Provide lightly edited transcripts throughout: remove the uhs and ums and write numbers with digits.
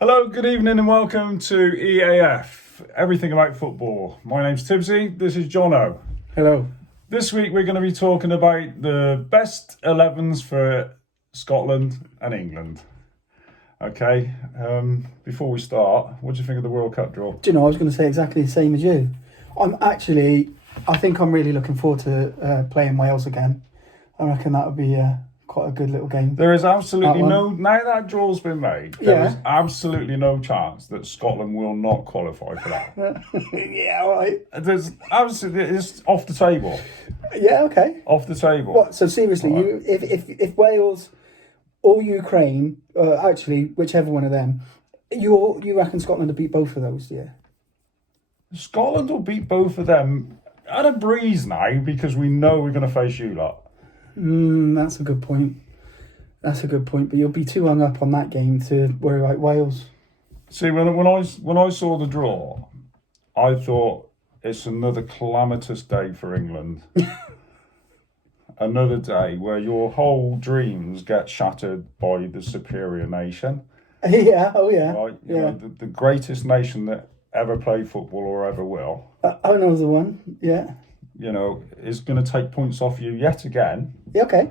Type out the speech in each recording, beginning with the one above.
Hello, good evening and welcome to EAF, everything about football. My name's Tibsy, this is Johno. Hello. This week we're going to be talking about the best 11s for Scotland and England. Okay, before we start, what do you think of the World Cup draw? Do you know, I was going to say exactly the same as you. I think I'm really looking forward to playing Wales again. I reckon that would be quite a good little game. There is absolutely now that draw's been made, there is Yeah. absolutely no chance that Scotland will not qualify for that. Yeah, all right. There's absolutely, it's off the table. Yeah, okay. Off the table. What? So seriously, Right. if Wales or Ukraine, actually whichever one of them, you reckon Scotland will beat both of those? Yeah. Scotland will beat both of them at a breeze now because we know we're going to face you lot. That's a good point. That's a good point. But you'll be too hung up on that game to worry about Wales. See, when I saw the draw, I thought it's another calamitous day for England. Another day where your whole dreams get shattered by the superior nation. Yeah. Oh yeah. Right? You Yeah. know, the greatest nation that ever played football or ever will. I know the one. Yeah. You know, is going to take points off you yet again. Yeah. Okay.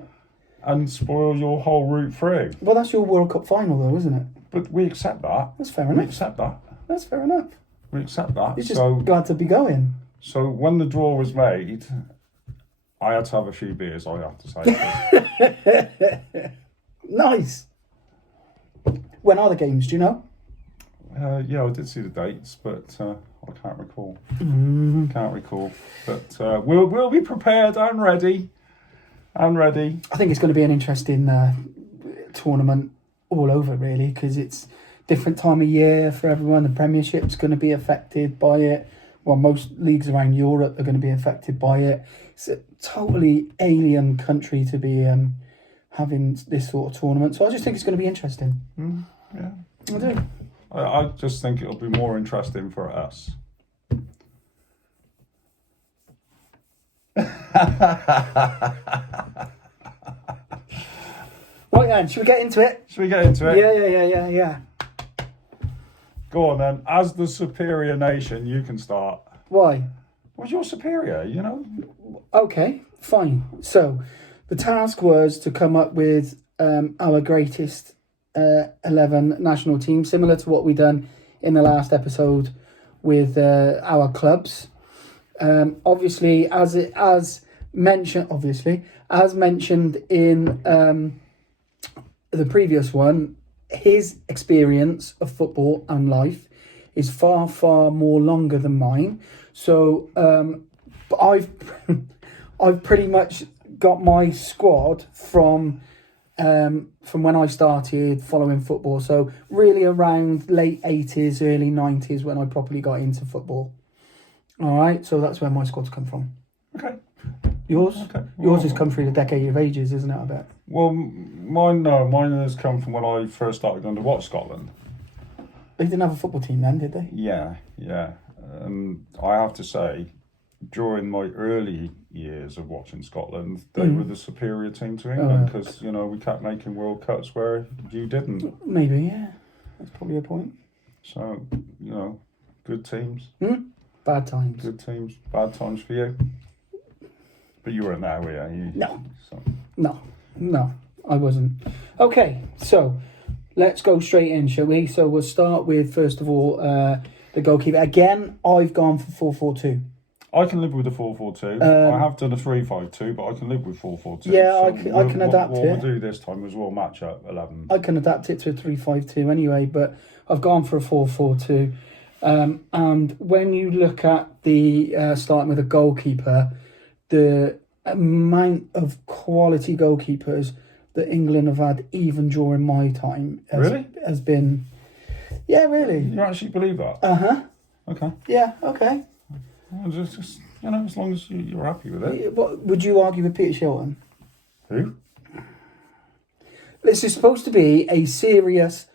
And spoil your whole route through. Well, that's your World Cup final, though, isn't it? But we accept that. That's fair We enough. accept that. That's fair enough. We accept that. You're just glad to be going. So when the draw was made, I had to have a few beers, I have to say. Nice. When are the games? Do you know? Yeah, I did see the dates, but I can't recall. Can't recall. But we'll be prepared and ready. I'm ready. I think it's going to be an interesting tournament all over, really, because it's different time of year for everyone. The Premiership's going to be affected by it. Well, most leagues around Europe are going to be affected by it. It's a totally alien country to be having this sort of tournament. So I just think it's going to be interesting. Yeah. I do. I just think it'll be more interesting for us. Right then, should we get into it? Should we get into it? Yeah. Go on then. As the superior nation, you can start. Why? Well, you're superior, you know? Okay, fine. So, the task was to come up with our greatest 11 national team, similar to what we done in the last episode with our clubs. Obviously, as mentioned in the previous one, his experience of football and life is far, far more longer than mine. So I've pretty much got my squad from when I started following football. So really around late 80s, early 90s when I properly got into football. All right, so that's where my squad's come from. Okay. Yours? Okay. Yours has come through the decade of ages, isn't it, I bet? Well, mine has come from when I first started going to watch Scotland. They didn't have a football team then, did they? Yeah. I have to say, during my early years of watching Scotland, they were the superior team to England because, you know, we kept making World Cups where you didn't. Maybe, yeah. That's probably a point. So, you know, good teams. Bad times. Good teams. Bad times for you. But you weren't there, were you? No. So. No, I wasn't. Okay, so let's go straight in, shall we? So we'll start with, first of all, the goalkeeper. Again, I've gone for 4-4-2. I can live with a 4-4-2. I have done a 3-5-2, but I can live with 4-4-2. Yeah, so I can adapt what it. we'll do this time is we'll match up 11. I can adapt it to a 3-5-2 anyway, but I've gone for a 4-4-2. And when you look at the starting with a goalkeeper, the amount of quality goalkeepers that England have had, even during my time, has been... Yeah, really. You actually believe that? Uh-huh. Okay. Yeah, okay. Well, just you know, as long as you're happy with it. What would you argue with Peter Shilton? Who? This is supposed to be a serious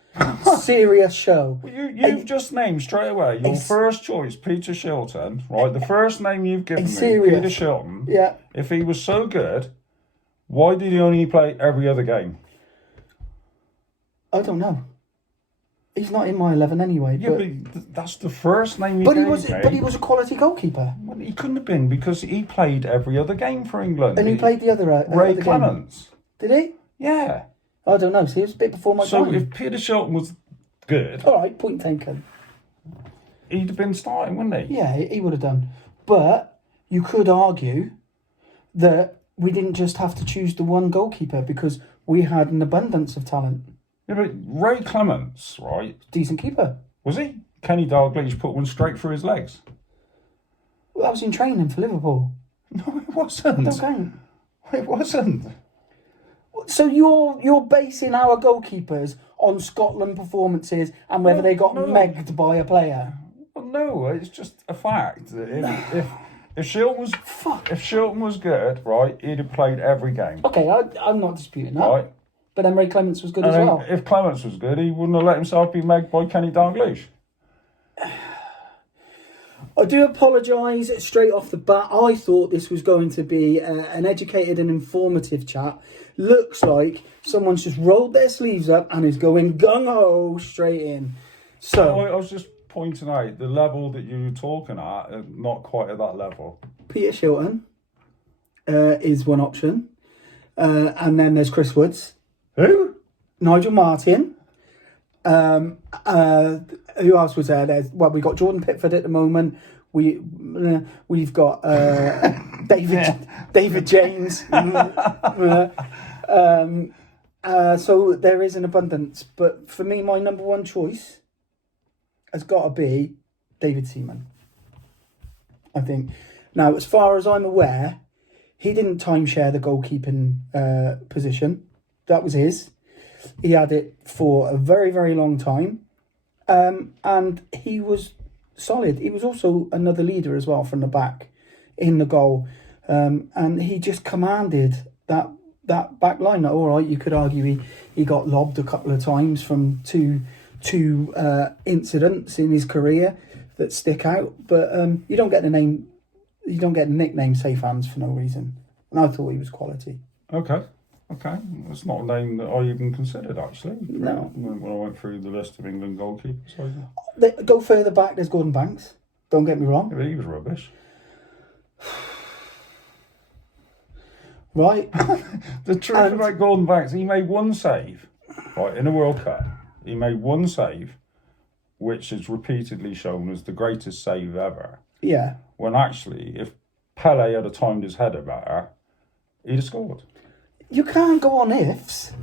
show. Well, you've just named straight away your first choice, Peter Shilton, right? The first name you've given me, Peter Shilton. Yeah. If he was so good, why did he only play every other game? I don't know. He's not in my 11 anyway. Yeah, but that's the first name he but he gave was me. but he was a quality goalkeeper. Well, he couldn't have been because he played every other game for England. And he played the other Ray other Clements. Game. Did he? Yeah. I don't know. See, it was a bit before my time. So if Peter Shilton was good, all right, point taken. he'd have been starting, wouldn't he? Yeah, he would have done. But you could argue that we didn't just have to choose the one goalkeeper because we had an abundance of talent. Yeah, but Ray Clements, right? Decent keeper. Was he? Kenny Dalglish put one straight through his legs. Well, that was in training for Liverpool. No, it wasn't. Don't count. It wasn't. So you're basing our goalkeepers on Scotland performances and whether they got megged by a player? Well, no, it's just a fact. If Shilton was good, right, he'd have played every game. Okay, I'm not disputing that. Right. But then Ray Clements was good as well. If Clements was good, he wouldn't have let himself be megged by Kenny Dalglish. I do apologise straight off the bat. I thought this was going to be an educated and informative chat. Looks like someone's just rolled their sleeves up and is going gung-ho straight in. So I was just pointing out the level that you were talking at, not quite at that level. Peter Shilton is one option. And then there's Chris Woods. Who? Nigel Martin. Who else was there? We got Jordan Pickford at the moment. We've got David James. So there is an abundance, but for me, my number one choice has got to be David Seaman. I think. Now, as far as I'm aware, he didn't timeshare the goalkeeping position. That was his. He had it for a very, very long time. And he was solid. He was also another leader as well from the back in the goal. And he just commanded that back line. Now, all right, you could argue he got lobbed a couple of times from two incidents in his career that stick out. But you don't get the nickname Safe Hands for no reason. And I thought he was quality. Okay. That's not a name that I even considered, actually. No. When I went through the list of England goalkeepers. Go further back, there's Gordon Banks. Don't get me wrong. Yeah, but he was rubbish. Right. The truth about Gordon Banks, he made one save, right, in a World Cup. He made one save, which is repeatedly shown as the greatest save ever. Yeah. When actually, if Pele had timed his header better, he'd have scored. You can't go on ifs.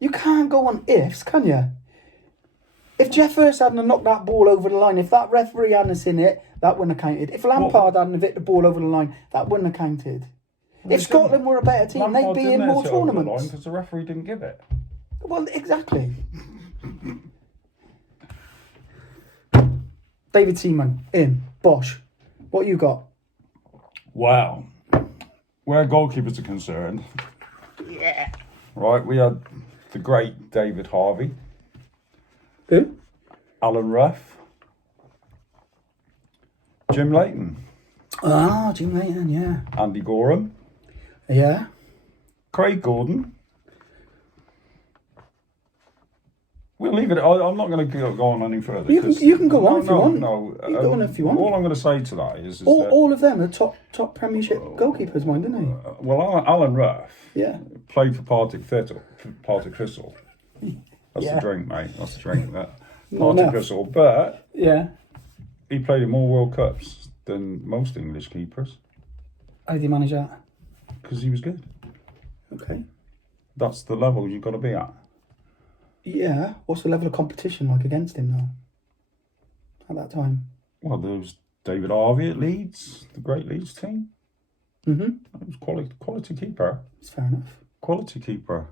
You can't go on ifs, can you? If Jeff Hurst hadn't knocked that ball over the line, if that referee hadn't seen it, that wouldn't have counted. If Lampard hadn't hit the ball over the line, that wouldn't have counted. If Scotland were a better team, they'd be in more tournaments. Because the referee didn't give it. Well, exactly. David Seaman, in. Bosch. What you got? Wow. Where goalkeepers are concerned, Yeah. right, we had the great David Harvey. Who? Alan Ruff. Jim Leighton. Ah, Jim Leighton, yeah. Andy Gorham. Yeah. Craig Gordon. We'll leave it. I'm not going to go on any further. You can go on if you want. No, you can go on if you want. All I'm going to say to that is that, all of them are top Premiership goalkeepers, mind, didn't they? well, Alan Ruff Yeah. played for Partick Thistle. That's Yeah. the drink, mate. That's the drink. That Not Partick enough. Thistle. But Yeah. he played in more World Cups than most English keepers How did you manage that? because he was good. Okay. That's the level you've got to be at. Yeah. What's the level of competition like against him now? At that time. Well, there was David Harvey at Leeds, the great Leeds team. Mm-hmm. It was quality keeper. It's fair enough. Quality keeper.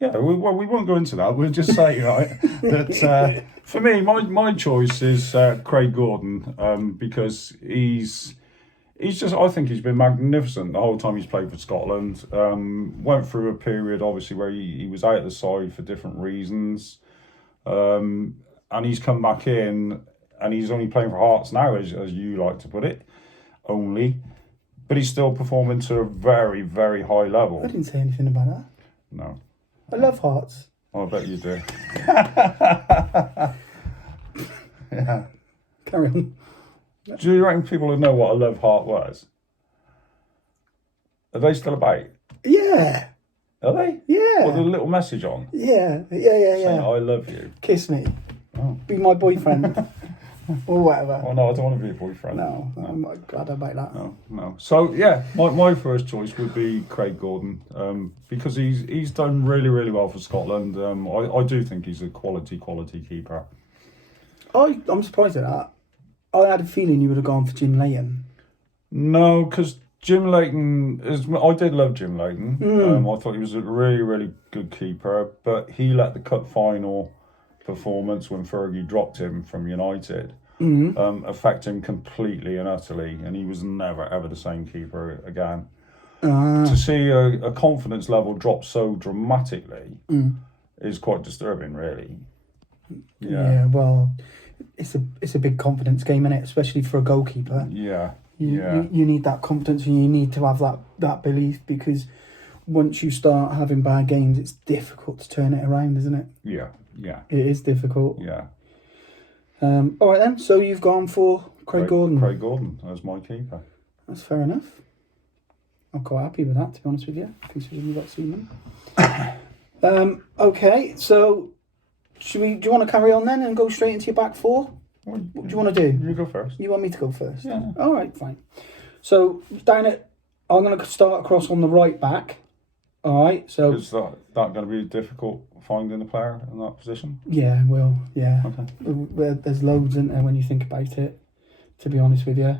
Yeah, we won't go into that. We'll just say, right, that for me, my choice is Craig Gordon because he's just, I think he's been magnificent the whole time he's played for Scotland. Went through a period, obviously, where he was out of the side for different reasons. And he's come back in and he's only playing for Hearts now, as you like to put it, only. But he's still performing to a very, very high level. I didn't say anything about that. No. I love Hearts. I bet you do. Yeah. Carry on. Do you reckon people would know what a love heart was? Are they still about? Yeah. Are they? Yeah. With a little message on? Yeah. Saying, I love you. Kiss me. Oh. Be my boyfriend. Or whatever. Oh, no, I don't want to be a boyfriend. No, I'm not glad about that. No. So, yeah, my first choice would be Craig Gordon because he's done really, really well for Scotland. I do think he's a quality keeper. I'm surprised at that. I had a feeling you would have gone for Jim Leighton. No, because Jim Leighton I did love Jim Leighton. I thought he was a really, really good keeper, but he let the cup final performance when Fergie dropped him from United affect him completely and utterly, and he was never ever the same keeper again. To see a confidence level drop so dramatically is quite disturbing, really. Yeah, well, it's a big confidence game, isn't it? Especially for a goalkeeper. Yeah. You need that confidence, and you need to have that belief, because once you start having bad games, it's difficult to turn it around, isn't it? Yeah. It is difficult. Yeah. All right then. So you've gone for Craig Gordon. Craig Gordon as my keeper. That's fair enough. I'm quite happy with that, to be honest with you, considering you've got Seaman. Okay, so do you want to carry on then and go straight into your back four? What do you want to do? You go first. You want me to go first? Yeah. All right, fine. So I'm going to start across on the right back. All right. So is that going to be difficult finding a player in that position? Yeah, well, yeah. Okay. There's loads in there when you think about it, to be honest with you.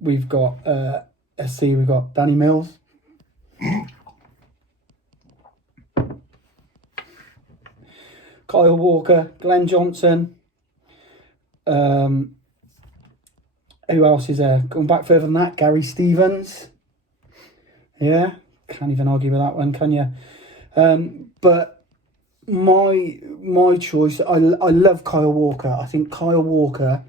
We've got, let's see, we've got Danny Mills. Kyle Walker, Glenn Johnson. Who else is there? Going back further than that, Gary Stevens. Yeah, can't even argue with that one, can you? But my choice, I love Kyle Walker. I think Kyle Walker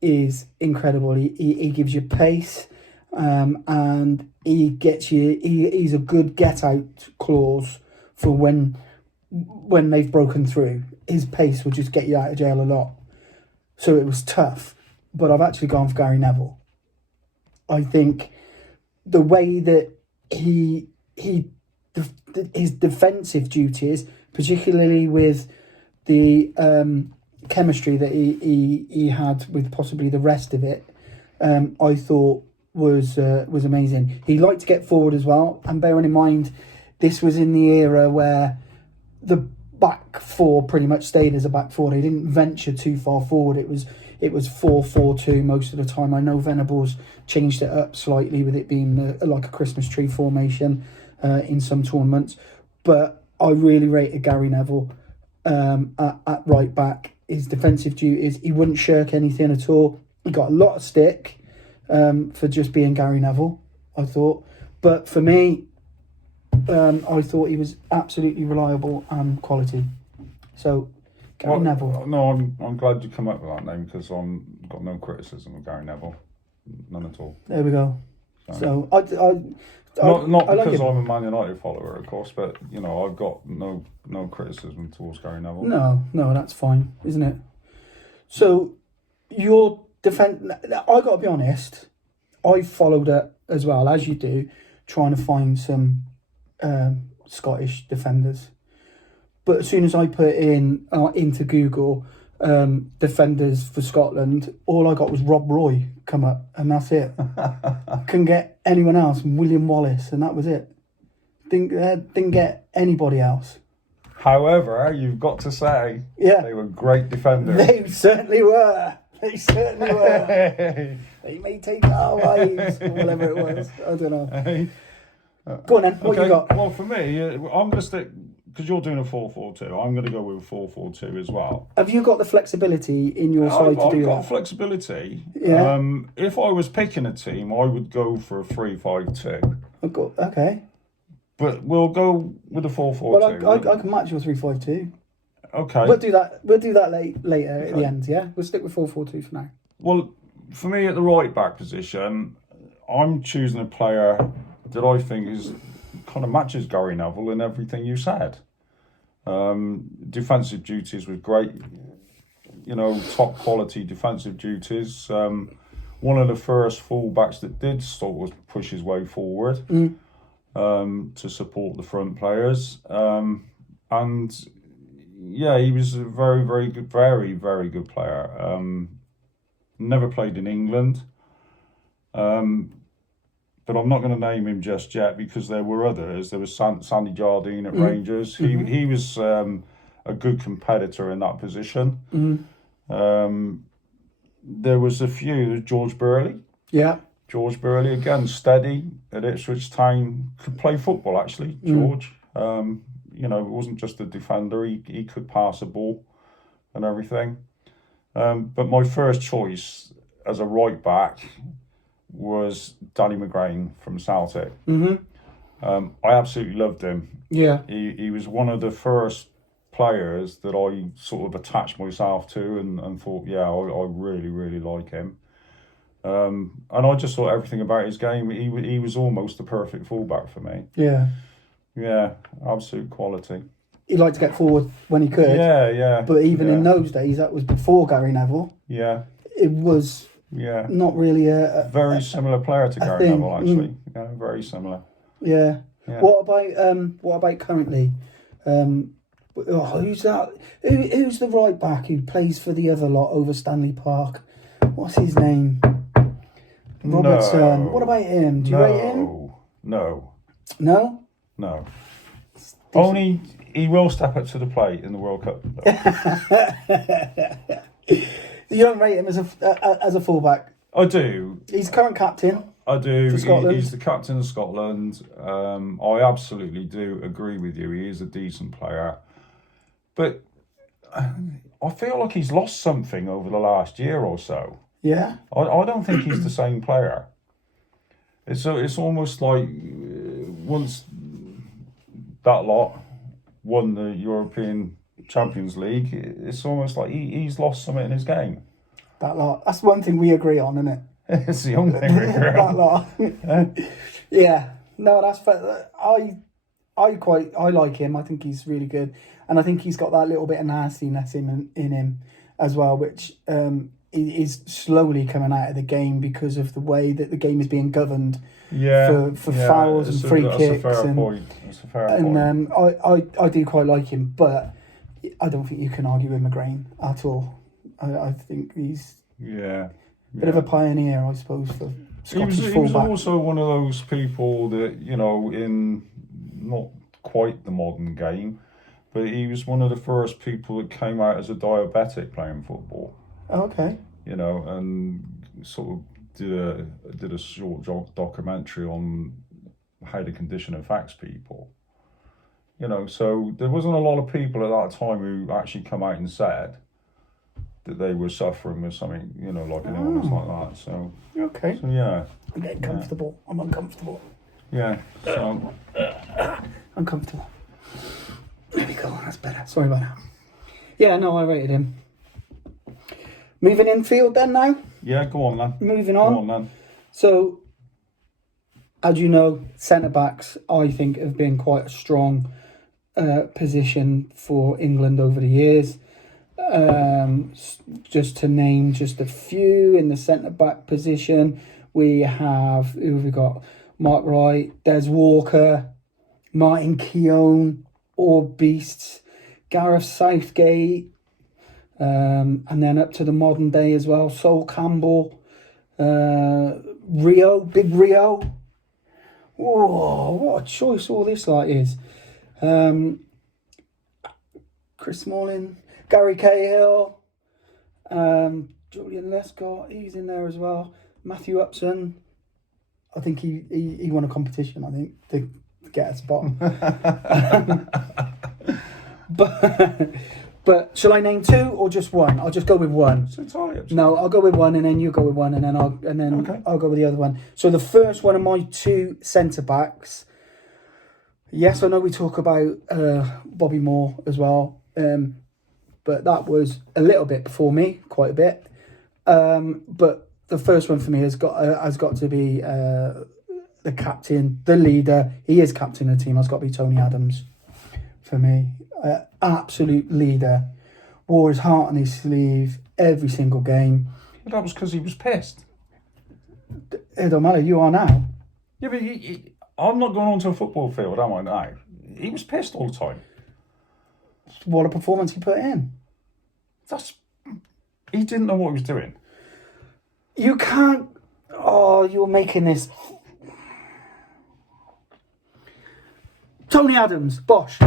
is incredible. He gives you pace, and he gets you. He's a good get out clause for when they've broken through. His pace will just get you out of jail a lot. So it was tough, but I've actually gone for Gary Neville. I think the way that his defensive duties, particularly with the chemistry that he had with possibly the rest of it, I thought was amazing. He liked to get forward as well, and bearing in mind this was in the era where the back four pretty much stayed as a back four. They didn't venture too far forward. It was 4-4-2 most of the time. I know Venables changed it up slightly with it being like a Christmas tree formation in some tournaments, but I really rated Gary Neville at right back. His defensive duties, he wouldn't shirk anything at all. He got a lot of stick for just being Gary Neville, I thought, but for me, I thought he was absolutely reliable and quality. So, Gary Neville. No, I'm glad you come up with that name, because I've got no criticism of Gary Neville, none at all. There we go. So not I because like I'm a Man United follower, of course, but I've got no criticism towards Gary Neville. No, that's fine, isn't it? So your defense, I got to be honest, I followed it as well as you do, trying to find some Scottish defenders. But as soon as I put into Google defenders for Scotland, all I got was Rob Roy come up, and that's it. Couldn't get anyone else. William Wallace, and that was it. Didn't get anybody else. However, you've got to say, they were great defenders. They certainly were. They may take our lives, or whatever it was. I don't know. Go on then, what you got? Well, for me, I'm going to stick, because you're doing a 4-4-2, I'm going to go with a 4-4-2 as well. Have you got the flexibility in your side to do that? I've got flexibility. Yeah. If I was picking a team, I would go for a 3-5-2. Okay. But we'll go with a 4-4-2. Well, I can match your 3-5-2. Okay. We'll do that later at the end, yeah? We'll stick with 4-4-2 for now. Well, for me at the right back position, I'm choosing a player that I think kind of matches Gary Neville in everything you said. Defensive duties was great. Top quality defensive duties. One of the first fullbacks that did sort of push his way forward to support the front players. And yeah, he was a very, very good, very, very good player. Never played in England. But I'm not going to name him just yet because there were others. There was Sandy Jardine at Rangers. He was a good competitor in that position. There was a few. George Burley. Yeah. George Burley, again, steady at Ipswich Town. Could play football, actually, George. It wasn't just a defender. He could pass a ball and everything. But my first choice as a right back was Danny McGrain from Celtic. I absolutely loved him. Yeah. He was one of the first players that I sort of attached myself to and thought, yeah, I really, really like him. And I just thought everything about his game, he was almost the perfect fullback for me. Yeah. Yeah, absolute quality. He liked to get forward when he could. Yeah. But even in those days, that was before Gary Neville. Yeah. It was not really a very similar player to Gary Neville, actually. Yeah, very similar. Yeah. What about currently? Who's that? Who's the right back who plays for the other lot over Stanley Park? What's his name? Robertson. No. What about him? Do you rate him? No. No? No. Only he will step up to the plate in the World Cup. You don't rate him as a fullback? I do. He's current captain. I do. For Scotland. He's the captain of Scotland. I absolutely do agree with you. He is a decent player. But I feel like he's lost something over the last year or so. Yeah? I don't think he's the same player. It's almost like once that lot won the European Champions League, it's almost like he's lost something in his game. That lot. That's one thing we agree on, isn't it? It's the only thing we agree on. That lot. Yeah. No, that's fair. I like him. I think he's really good. And I think he's got that little bit of nastiness in him as well, which is slowly coming out of the game because of the way that the game is being governed. Yeah, for fouls and free kicks. That's a fair point. I do quite like him, but I don't think you can argue with McGrain at all. I think he's a bit of a pioneer, I suppose, for Scottish fullback. He was also one of those people that, in not quite the modern game, but he was one of the first people that came out as a diabetic playing football. Okay. And sort of did a short documentary on how the condition affects people. So there wasn't a lot of people at that time who actually come out and said that they were suffering with something, like an illness like that. So okay. So yeah. I'm getting comfortable. I'm uncomfortable. Yeah. So uncomfortable. There we go. That's better. Sorry about that. Yeah. No, I rated him. Moving infield then now. Yeah, go on then. Moving on. Go on then. So, as you know, centre-backs, I think, have been quite a strong position for England over the years. Just to name just a few in the centre-back position, we have, who have we got? Mark Wright, Des Walker, Martin Keown, all beasts, Gareth Southgate, and then up to the modern day as well, Sol Campbell, Rio, Big Rio. Whoa, what a choice all this like is. Chris Smalling, Gary Cahill, Julian Lescott, he's in there as well. Matthew Upson, I think he won a competition, I think, to get a spot. But shall I name two or just one? I'll just go with one. It's entirely up to No, I'll go with one, and then you go with one, and then I'll go with the other one. So the first one of my two centre backs. Yes, I know we talk about Bobby Moore as well, but that was a little bit before me, quite a bit. But the first one for me has got to be the captain, the leader. He is captain of the team. Has got to be Tony Adams for me. Absolute leader. Wore his heart on his sleeve every single game. But that was because he was pissed. It don't matter, you are now. Yeah, but I'm not going onto a football field, am I now? He was pissed all the time. What a performance he put in. He didn't know what he was doing. You can't... Oh, you're making this... Tony Adams, Bosh.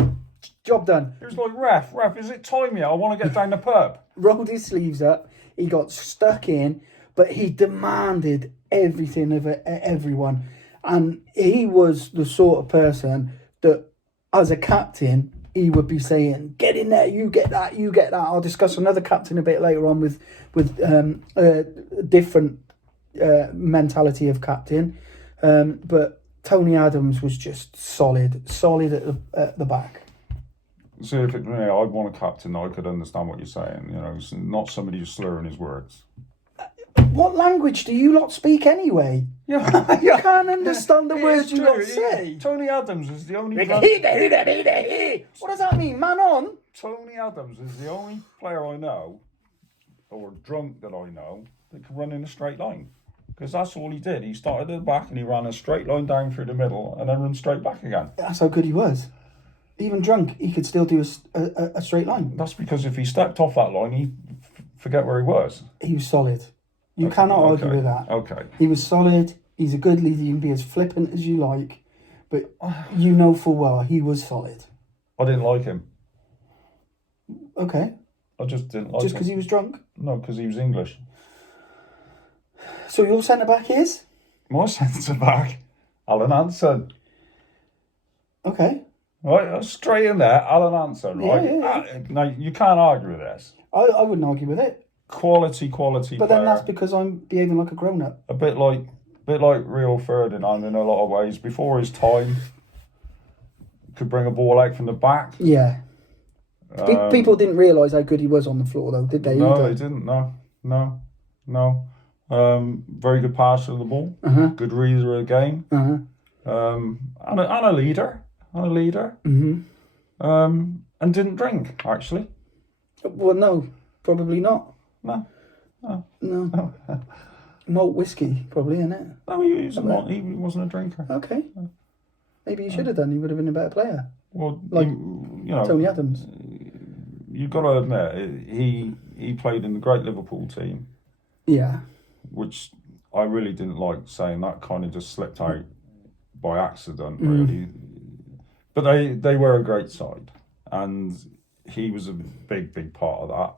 Job done. It was like, ref, is it time yet? I want to get down the pub. Rolled his sleeves up. He got stuck in, but he demanded everything of everyone. And he was the sort of person that, as a captain, he would be saying, get in there, you get that, you get that. I'll discuss another captain a bit later on with a different mentality of captain. But Tony Adams was just solid at the back. So if it, I'd want a captain that I could understand what you're saying. You know, not somebody who's slurring his words. What language do you lot speak anyway? Yeah, you can't understand the words you lot say. Tony Adams is the only. What does that mean? Man on? Tony Adams is the only player I know, or drunk that I know, that can run in a straight line. Because that's all he did. He started at the back and he ran a straight line down through the middle and then run straight back again. That's how good he was. Even drunk, he could still do a straight line. That's because if he stepped off that line, he'd forget where he was. He was solid. You cannot argue with that. Okay. He was solid. He's a good leader. You can be as flippant as you like. But you know full well he was solid. I didn't like him. Okay. I just didn't like him. Just because he was drunk? No, because he was English. So your centre-back is? My centre-back, Alan Hansen. Okay. Right, straight in there, Alan Hansen, right? Yeah. Now, you can't argue with this. I wouldn't argue with it. Quality But player. then that's because I'm behaving like a grown-up. A bit like Rio Ferdinand in a lot of ways. Before his time, could bring a ball out from the back. Yeah. People didn't realise how good he was on the floor, though, did they? No, they didn't. No. Very good passer of the ball. Good reader of the game. And a leader. And didn't drink, actually. Well, no, probably not. No. Malt whiskey, probably, isn't it? No, he wasn't a drinker. Okay. Maybe he should have done. He would have been a better player. Well, like you know, Tony Adams. You've got to admit, he played in the great Liverpool team. Yeah. Which I really didn't like saying. That kind of just slipped out by accident, really. But they were a great side. And he was a big part of that.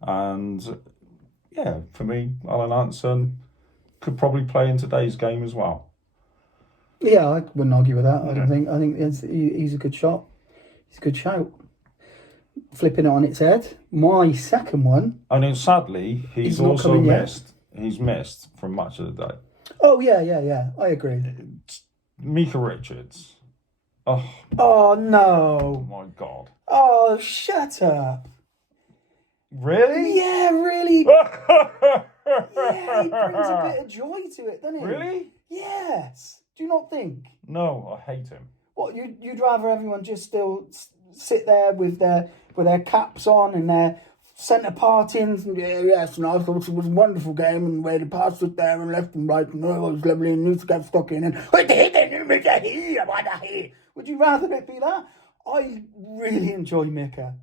And yeah, for me, Alan Hansen could probably play in today's game as well. Yeah, I wouldn't argue with that. I don't think. I think he's a good shot. He's a good shout. Flipping it on its head. My second one. And then sadly, he's also missed. He's missed from Match of the Day. Oh yeah. I agree. Mika Richards. Oh no. My God. Oh, shut up. Really? Yeah, really. Yeah, he brings a bit of joy to it, doesn't he? Really? Yes. Do you not think? No, I hate him. What, you'd rather everyone just still sit there with their caps on and their centre partings and yes, and I thought it was a wonderful game and where the pass was there and left and right and it was lovely and used to get stuck in and would you rather it be that? I really enjoy Mika.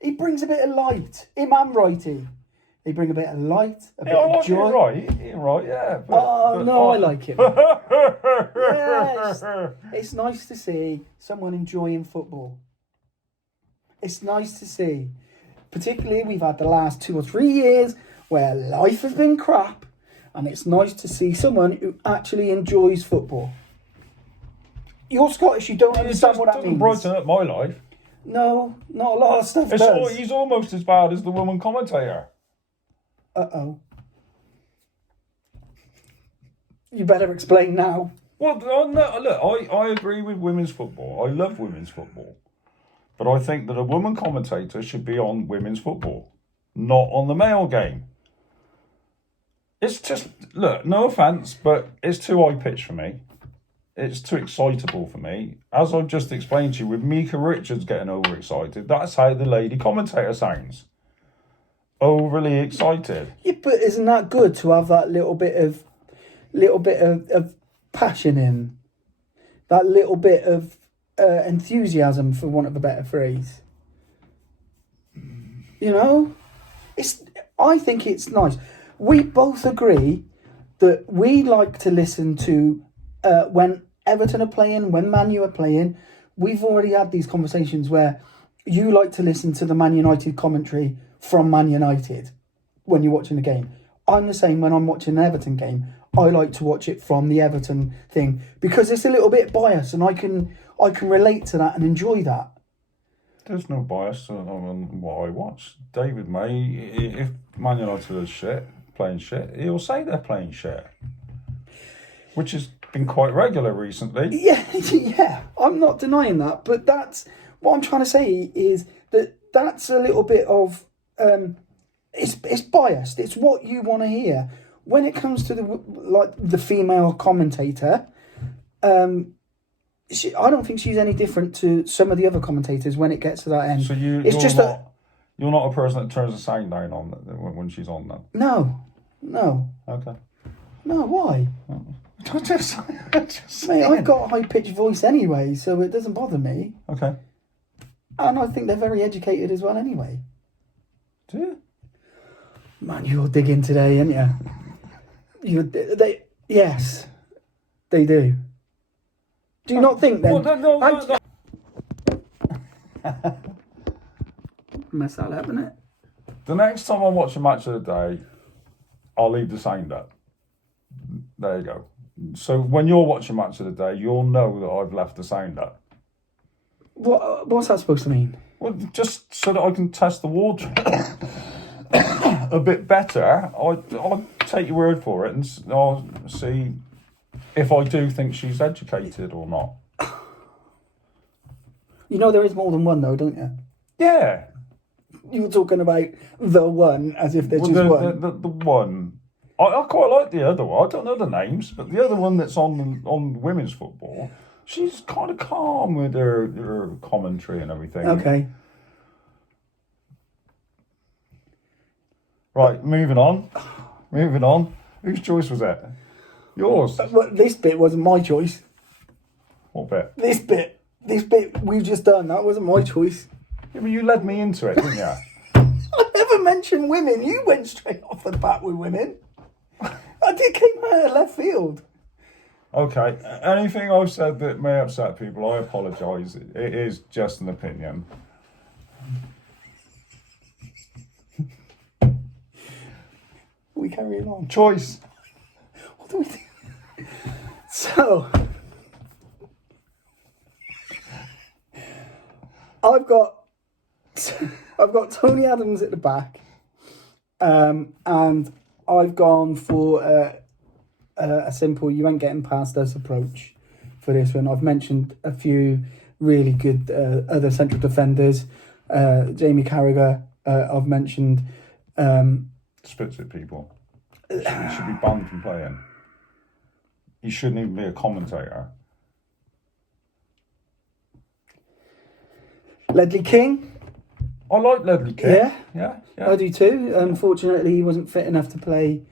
He brings a bit of light. Him and Righty. They bring a bit of light, a bit of joy. You're right, yeah. I like it. Yes. It's nice to see someone enjoying football. It's nice to see. Particularly, we've had the last 2 or 3 years where life has been crap, and it's nice to see someone who actually enjoys football. You're Scottish, you don't understand what that means. It doesn't brighten up my life. No, not a lot of stuff does. He's almost as bad as the woman commentator. Uh-oh. You better explain now. Well, no, look, I agree with women's football. I love women's football. But I think that a woman commentator should be on women's football, not on the male game. It's just, look, no offence, but it's too high pitched for me. it's too excitable for me. As I've just explained to you, with Mika Richards getting overexcited, that's how the lady commentator sounds. Overly excited. Yeah, but isn't that good to have that little bit of passion in? That little bit of enthusiasm, for want of a better phrase. You know? I think it's nice. We both agree that we like to listen to when Everton are playing, when Man U are playing. We've already had these conversations where you like to listen to the Man United commentary from Man United when you're watching the game. I'm the same when I'm watching an Everton game. I like to watch it from the Everton thing because it's a little bit biased and I can relate to that and enjoy that. There's no bias on what I watch. David May, if Man United are playing shit, he'll say they're playing shit. Which has been quite regular recently. Yeah, I'm not denying that, but that's what I'm trying to say is that's a little bit of it's biased. It's what you want to hear. When it comes to the female commentator, I don't think she's any different to some of the other commentators when it gets to that end. So you're not a person that turns the sound down on when she's on that? No. Okay. No, why? just Mate, I've got a high-pitched voice anyway, so it doesn't bother me. Okay. And I think they're very educated as well anyway. Do you? Man, you're digging today, aren't you? Yes, they do. Do you not think then? No. Mess that up, innit? The next time I watch a match of the day, I'll leave the sound up. There you go. So when you're watching match of the day, you'll know that I've left the sound up. What's that supposed to mean? Well, just so that I can test the water a bit better. I'll take your word for it and I'll see if I do think she's educated or not. You know there is more than one though, don't you? Yeah. You were talking about the one as if there's just one. The one. I quite like the other one. I don't know the names, but the other one that's on women's football, she's kind of calm with her commentary and everything. Okay. Right, moving on. Whose choice was that? Yours. Well, this bit wasn't my choice. What bit? This bit we've just done, that wasn't my choice. Yeah, but you led me into it, didn't you? I never mentioned women. You went straight off the bat with women. I did came out of left field. Okay, anything I've said that may upset people, I apologise. It is just an opinion. We carrying on. Choice. What do we do? So, I've got Tony Adams at the back, and I've gone for a simple "you ain't getting past us" approach for this one. I've mentioned a few really good other central defenders. Jamie Carragher. I've mentioned. Spits at people. He should be banned from playing. He shouldn't even be a commentator. Ledley King. I like Ledley King. Yeah. I do too. Unfortunately, he wasn't fit enough to play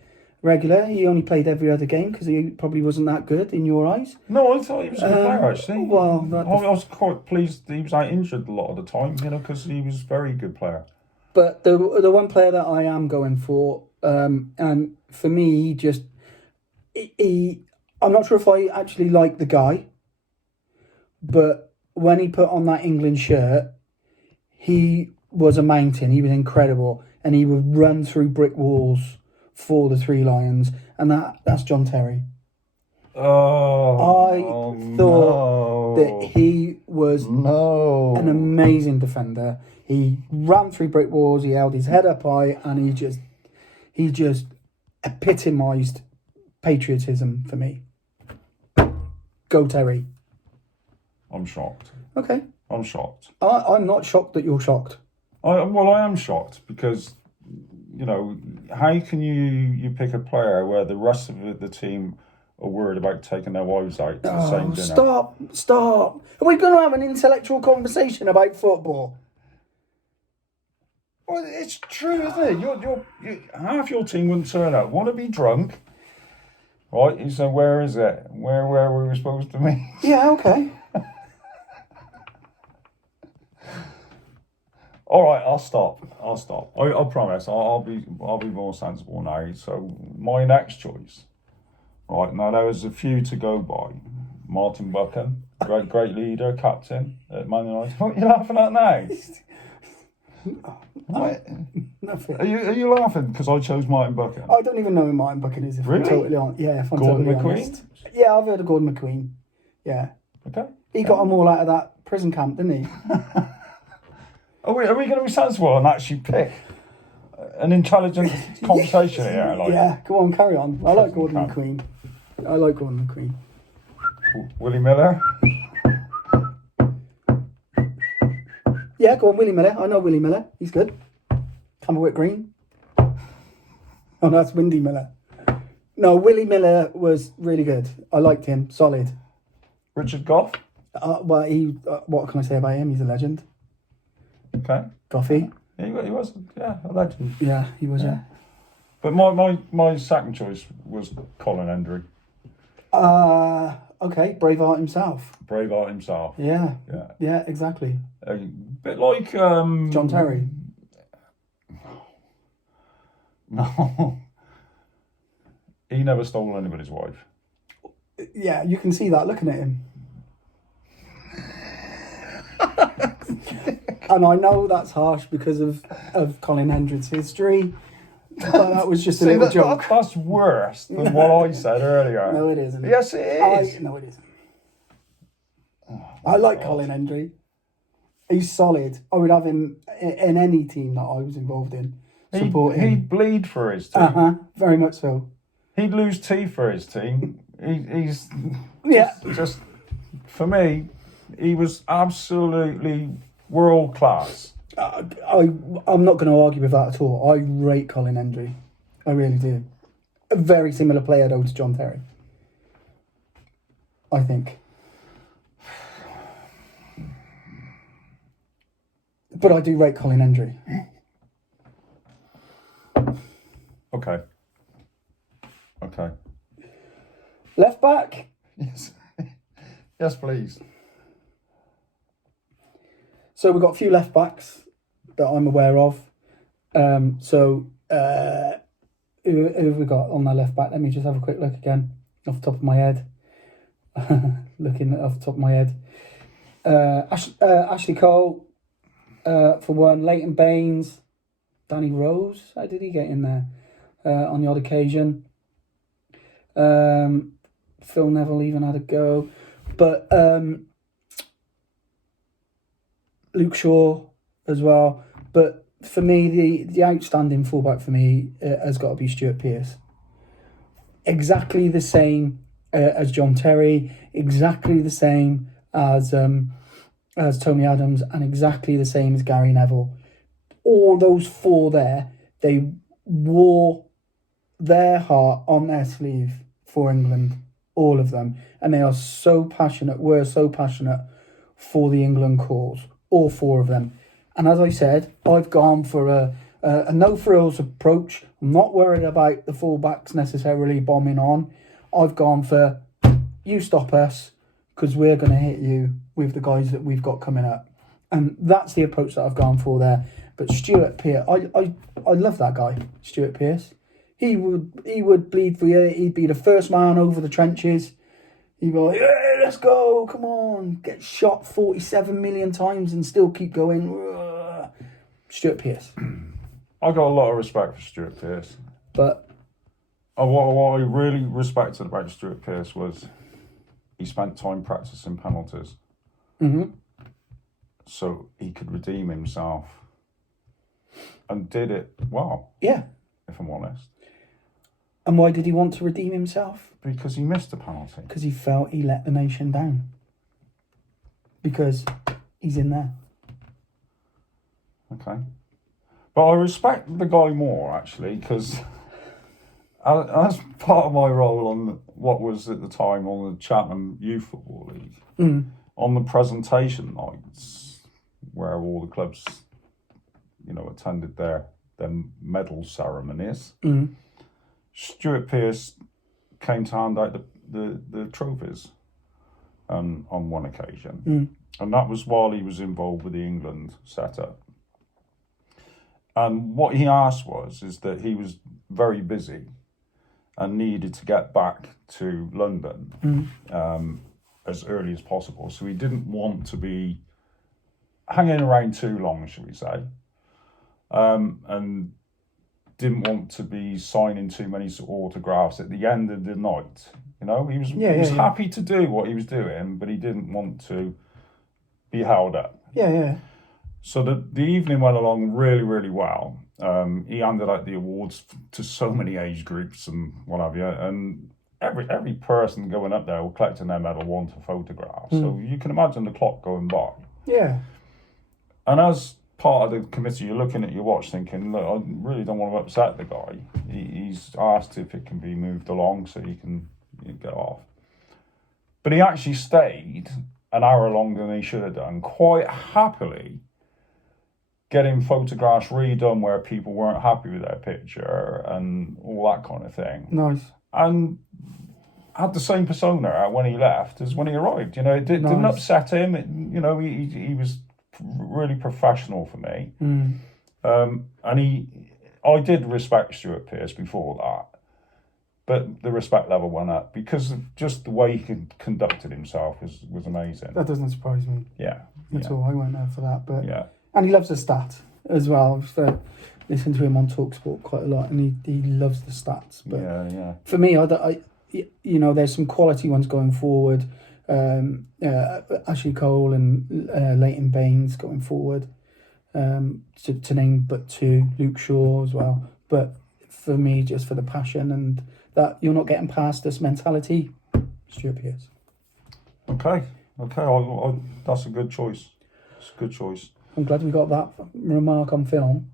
regular. He only played every other game because he probably wasn't that good in your eyes. No, I thought he was a good player actually. Well, I was quite pleased he was out injured a lot of the time, because he was a very good player. But the one player that I am going for, and for me, I'm not sure if I actually like the guy, but when he put on that England shirt, he was a mountain. He was incredible, and he would run through brick walls for the Three Lions, and that's John Terry. I thought that he was an amazing defender. He ran through brick walls. He held his head up high, and he just epitomised patriotism for me. Go Terry. I'm shocked. Okay. I'm shocked. I'm not shocked that you're shocked. I am shocked because, how can you pick a player where the rest of the team are worried about taking their wives out to the same dinner. Stop. Are we going to have an intellectual conversation about football? Well, it's true, isn't it? You half your team wouldn't turn up. Want to be drunk, right? You say, where is it? Where we were supposed to meet? Yeah, okay. All right, I'll stop. I promise. I'll be more sensible now. So my next choice, right now, there was a few to go by. Martin Buchan, great leader, captain at Man United. What are you laughing at now? What? Nothing. Are you laughing because I chose Martin Buchan? I don't even know who Martin Buchan is. If Really? I'm totally honest. Yeah, if I'm Gordon totally McQueen? honest. Yeah, I've heard of Gordon McQueen. Yeah. Okay. He got them all out of that prison camp, didn't he? Are we going to be sensible and actually pick an intelligent conversation here? Like Yeah, go on, carry on. I like Gordon McQueen. Willie Miller? Yeah, go on, Willie Miller. I know Willie Miller. He's good. Camberwick Green. Oh, no, that's Windy Miller. No, Willie Miller was really good. I liked him. Solid. Richard Gough? Well, what can I say about him? He's a legend. Okay. Goffey. He was, a legend. Yeah, he was, yeah. But my second choice was Colin Hendry. Okay, Braveheart himself. Braveheart himself. Yeah. Yeah, exactly. A bit like... John Terry. No. He never stole anybody's wife. Yeah, you can see that looking at him. And I know that's harsh because of Colin Hendry's history, but that was just a little joke. That's worse than what I said earlier. No, it isn't. Yes, it is. No, it isn't. I like Colin Hendry. He's solid. I would have him in any team that I was involved in. He'd bleed for his team. Very much so. He'd lose teeth for his team. He's Yeah. just for me, he was absolutely world class. I'm not going to argue with that at all. I rate Colin Hendry. I really do. A very similar player though to John Terry, I think. But I do rate Colin Hendry. Okay. Left back. Yes. Yes, please. So we've got a few left backs that I'm aware of. Who have we got on that left back? Let me just have a quick look again off the top of my head. Looking off the top of my head. Ashley Cole, for one. Leighton Baines. Danny Rose. How did he get in there? On the odd occasion. Phil Neville even had a go. But Luke Shaw as well. But for me, the outstanding fullback for me has got to be Stuart Pearce. Exactly the same as John Terry. Exactly the same as Tony Adams. And exactly the same as Gary Neville. All those four there, they wore their heart on their sleeve for England. All of them. And they are so passionate, were so passionate for the England cause. All four of them. And as I said, I've gone for a no-frills approach. I'm not worried about the fullbacks necessarily bombing on. I've gone for, you stop us, because we're going to hit you with the guys that we've got coming up. And that's the approach that I've gone for there. But Stuart Pearce, I love that guy, Stuart Pearce. He would bleed for you. He'd be the first man over the trenches. He'd be like, yeah, let's go, come on. Get shot 47 million times and still keep going. Stuart Pearce. I got a lot of respect for Stuart Pearce. But what I really respected about Stuart Pearce was he spent time practicing penalties. Mm-hmm. So he could redeem himself. And did it well. Yeah. If I'm honest. And why did he want to redeem himself? Because he missed a penalty. Because he felt he let the nation down. Because he's in there. Okay. But I respect the guy more, actually, because as part of my role on what was at the time on the Cheltenham Youth Football League, on the presentation nights, where all the clubs, attended their medal ceremonies, Stuart Pearce came to hand out the trophies on one occasion. And that was while he was involved with the England setup. And what he asked is that he was very busy and needed to get back to London as early as possible. So he didn't want to be hanging around too long, shall we say, and didn't want to be signing too many autographs at the end of the night. He was happy to do what he was doing, but he didn't want to be held up. So the evening went along really, really well. He handed out the awards to so many age groups and what have you, and every person going up there or collecting their medal wanted a photograph. So you can imagine the clock going by. Yeah. And as part of the committee, you're looking at your watch thinking, look, I really don't want to upset the guy. He's asked if it can be moved along so you can get off. But he actually stayed an hour longer than he should have done, quite happily, getting photographs redone where people weren't happy with their picture and all that kind of thing. Nice. And had the same persona when he left as when he arrived. It didn't upset him. He was really professional for me. And I did respect Stuart Pearce before that, but the respect level went up because of just the way he conducted himself was amazing. That doesn't surprise me. Yeah. At all. I went there for that, but yeah. And he loves the stat as well. So listen to him on TalkSport quite a lot, and he loves the stats. But yeah. For me, I there's some quality ones going forward. Ashley Cole and Leighton Baines going forward. To name but two, Luke Shaw as well. But for me, just for the passion and that you're not getting past this mentality, Stuart Pearce. Okay. I that's a good choice. It's a good choice. I'm glad we got that remark on film.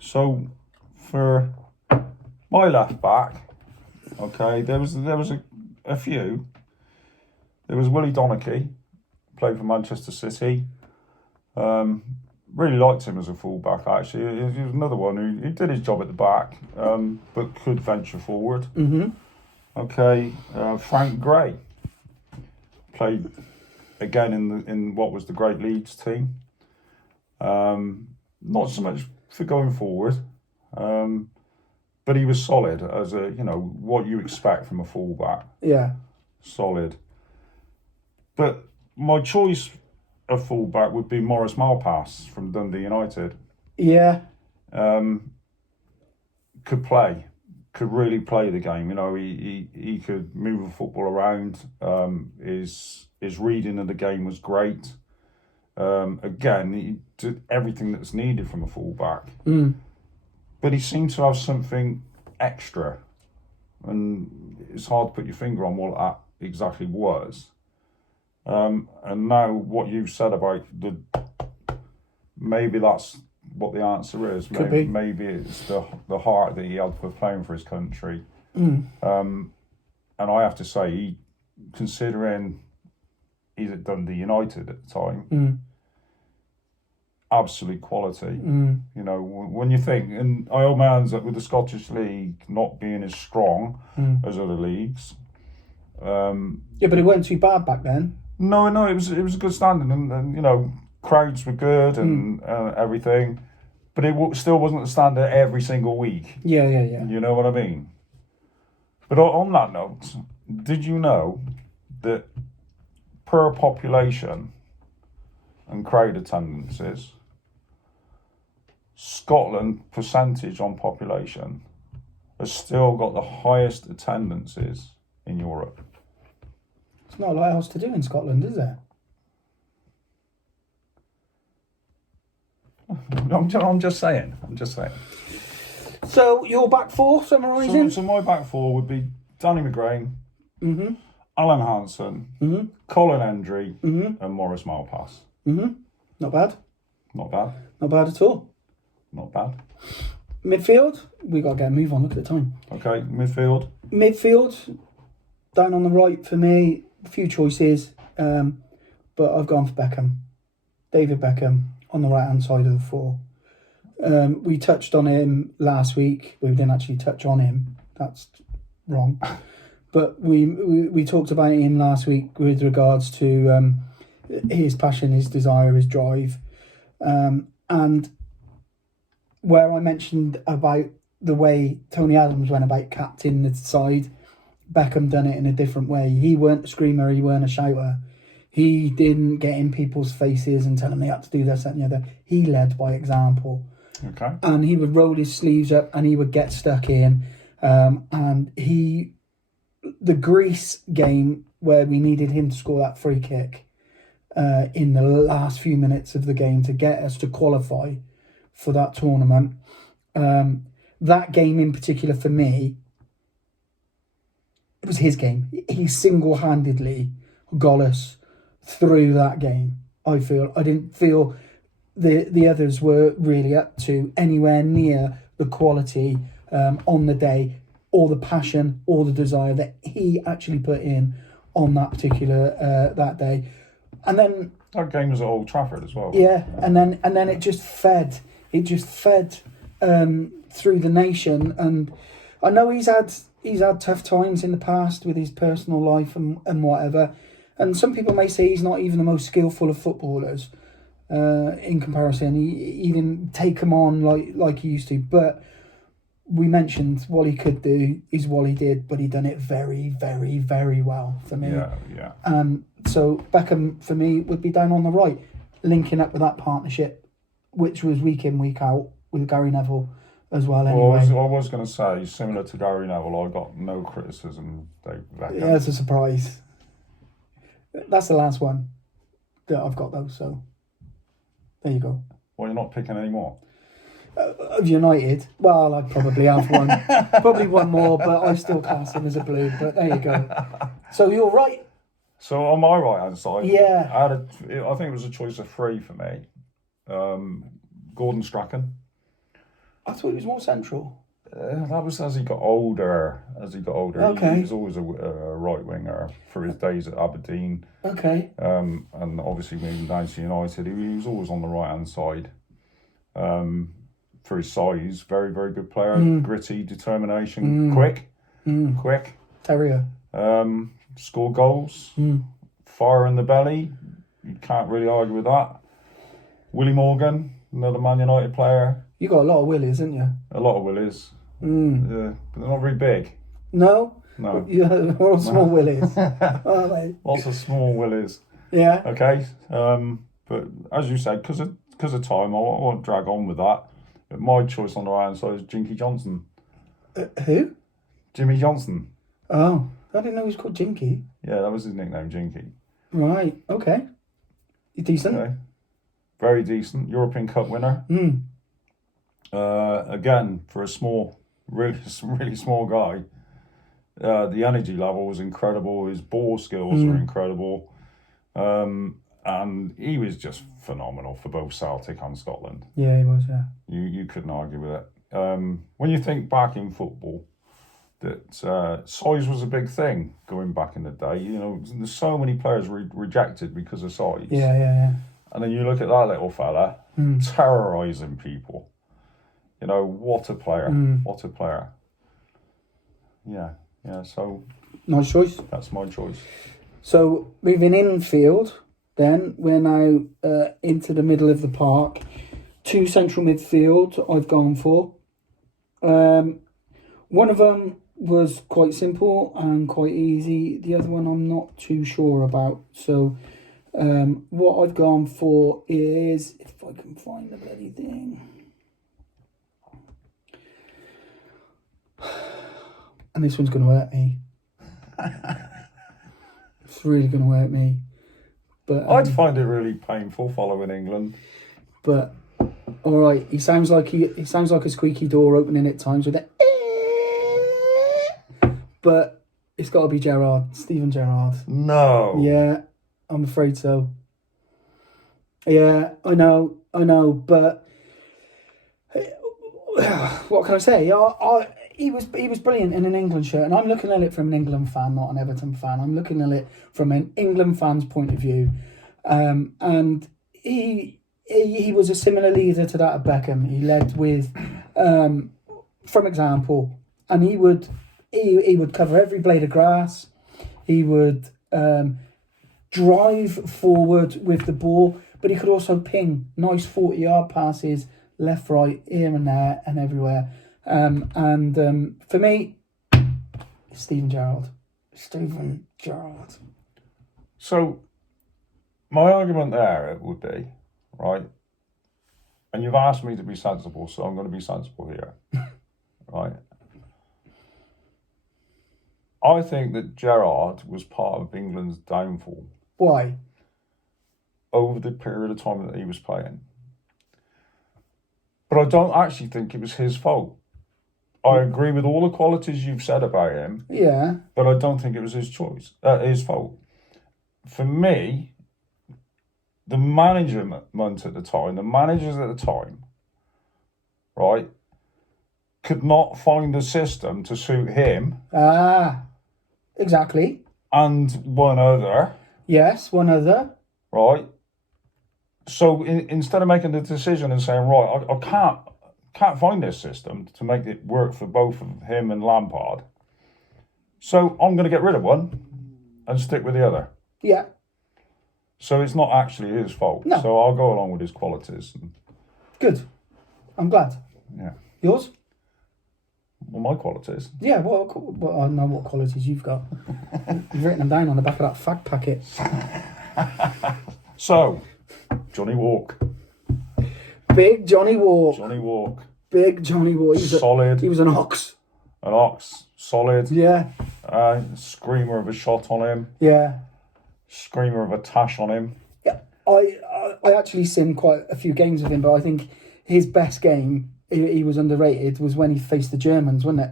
So, for my left back, okay, there was a few. There was Willie Donachie, played for Manchester City. Really liked him as a fullback, actually. He was another one who did his job at the back, but could venture forward. Okay, Frank Gray played again in what was the Great Leeds team. Not so much for going forward, but he was solid as a what you expect from a fullback. Yeah, solid. But my choice of fullback would be Maurice Malpass from Dundee United. Yeah. Could really play the game. He could move the football around. His reading of the game was great. Again, he did everything that's needed from a fullback. But he seemed to have something extra, and it's hard to put your finger on what that exactly was. And now what you've said about maybe that's what the answer is. Maybe it's the heart that he had for playing for his country. And I have to say, considering he's at Dundee United at the time, absolute quality. When you think, and I hold my hands up with the Scottish League not being as strong as other leagues. Yeah, but it weren't too bad back then. No, it was a good standing, and crowds were good and everything, but it still wasn't the standard every single week. Yeah. You know what I mean? But on that note, did you know that per population and crowd attendances, Scotland percentage on population has still got the highest attendances in Europe? There's not a lot else to do in Scotland, is there? I'm just saying. So your back four, summarising? So my back four would be Danny McGrain, Alan Hansen, Colin Hendry, and Maurice Malpass. Not bad. Not bad. Not bad at all. Not bad. Midfield, we got to get a move on. Look at the time. Okay, midfield. Midfield, down on the right for me. A few choices, but I've gone for Beckham. David Beckham on the right-hand side of the four. We touched on him last week. We didn't actually touch on him. That's wrong. But we talked about him last week with regards to his passion, his desire, his drive. And where I mentioned about the way Tony Adams went about captaining the side, Beckham done it in a different way. He weren't a screamer, he weren't a shouter. He didn't get in people's faces and tell them they had to do this, that and the other. He led by example. Okay. And he would roll his sleeves up and he would get stuck in. And the Greece game where we needed him to score that free kick in the last few minutes of the game to get us to qualify for that tournament. That game in particular for me, it was his game. He single-handedly got us through that game. I didn't feel the others were really up to anywhere near the quality on the day, or the passion, or the desire that he actually put in on that particular that day. And then that game was at Old Trafford as well. Yeah, and then it just fed. It just fed through the nation. And I know he's had tough times in the past with his personal life and whatever. And some people may say he's not even the most skillful of footballers in comparison. He didn't take them on like he used to. But we mentioned what he could do is what he did, but he done it very, very, very well for me. Yeah. So Beckham, for me, would be down on the right, linking up with that partnership, which was week in, week out, with Gary Neville as well anyway. Well, I was going to say, similar to Gary Neville, I got no criticism of David Beckham. Yeah, it's a surprise. That's the last one that I've got, though, so there you go. Well, you're not picking any more? Of United, well, I probably have one. Probably one more, but I still class him as a blue, but there you go. So you're right. So on my right-hand side, yeah, I think it was a choice of three for me. Gordon Strachan. I thought he was more central. That was as he got older. Okay. He was always a right winger for his days at Aberdeen. Okay. And obviously when he was down to United, he was always on the right-hand side. For his size, very, very good player. Gritty, determination, quick. Terrier. Score goals. Fire in the belly. You can't really argue with that. Willie Morgan, another Man United player. You got a lot of Willies, haven't you? A lot of Willies. Yeah, but they're not very big. No? No. You're all small Willies. Aren't they? Lots of small Willies. Yeah. Okay. But as you said, because of time, I won't drag on with that. But my choice on the right hand side is Jinky Johnson. Who? Jimmy Johnson. Oh, I didn't know he was called Jinky. Yeah, that was his nickname, Jinky. Right. Okay. He's decent. Okay. Very decent. European Cup winner. Again, for a small, really small guy, the energy level was incredible. His ball skills were incredible. And he was just phenomenal for both Celtic and Scotland. Yeah, he was, yeah. You couldn't argue with it. When you think back in football, that size was a big thing going back in the day. You know, there's so many players rejected because of size. Yeah. And then you look at that little fella terrorising people. You know, what a player. What a player. Yeah, so... Nice choice. That's my choice. So, moving infield, then, we're now into the middle of the park. 2 central midfield I've gone for. One of them was quite simple and quite easy. The other one I'm not too sure about. So, what I've gone for is... If I can find the bloody thing... And this one's going to hurt me. It's really going to hurt me. But I'd find it really painful following England. But all right, he sounds like a squeaky door opening at times with it. But it's got to be Gerrard, Steven Gerrard. No. Yeah, I'm afraid so. Yeah, I know, but what can I say? He was brilliant in an England shirt, and I'm looking at it from an England fan, not an Everton fan. I'm looking at it from an England fan's point of view, and he was a similar leader to that of Beckham. He led with, from example, and he would cover every blade of grass. He would drive forward with the ball, but he could also ping nice 40-yard passes left, right, here and there and everywhere. For me, Steven Gerrard. So, my argument there would be, right, and you've asked me to be sensible, so I'm going to be sensible here, right? I think that Gerrard was part of England's downfall. Why? Over the period of time that he was playing. But I don't actually think it was his fault. I agree with all the qualities you've said about him. Yeah. But I don't think it was his fault. For me, the management at the time, the managers at the time, right, could not find a system to suit him. Exactly. And one other. Yes, one other. Right. So instead of making the decision and saying, right, I can't find this system to make it work for both of him and Lampard, so I'm going to get rid of one and stick with the other. Yeah. So it's not actually his fault. No. So I'll go along with his qualities. Good. I'm glad. Yeah. Yours? Well, my qualities. Yeah, well, I know what qualities you've got. You've written them down on the back of that fag packet. So, Johnny Walk. Big Johnny Walk. Johnny Walk. Big Johnny Walk. Solid. He was an ox. An ox. Solid. Yeah. Screamer of a shot on him. Yeah. Screamer of a tash on him. Yeah. I actually seen quite a few games of him, but I think his best game, he was underrated, was when he faced the Germans, wasn't it?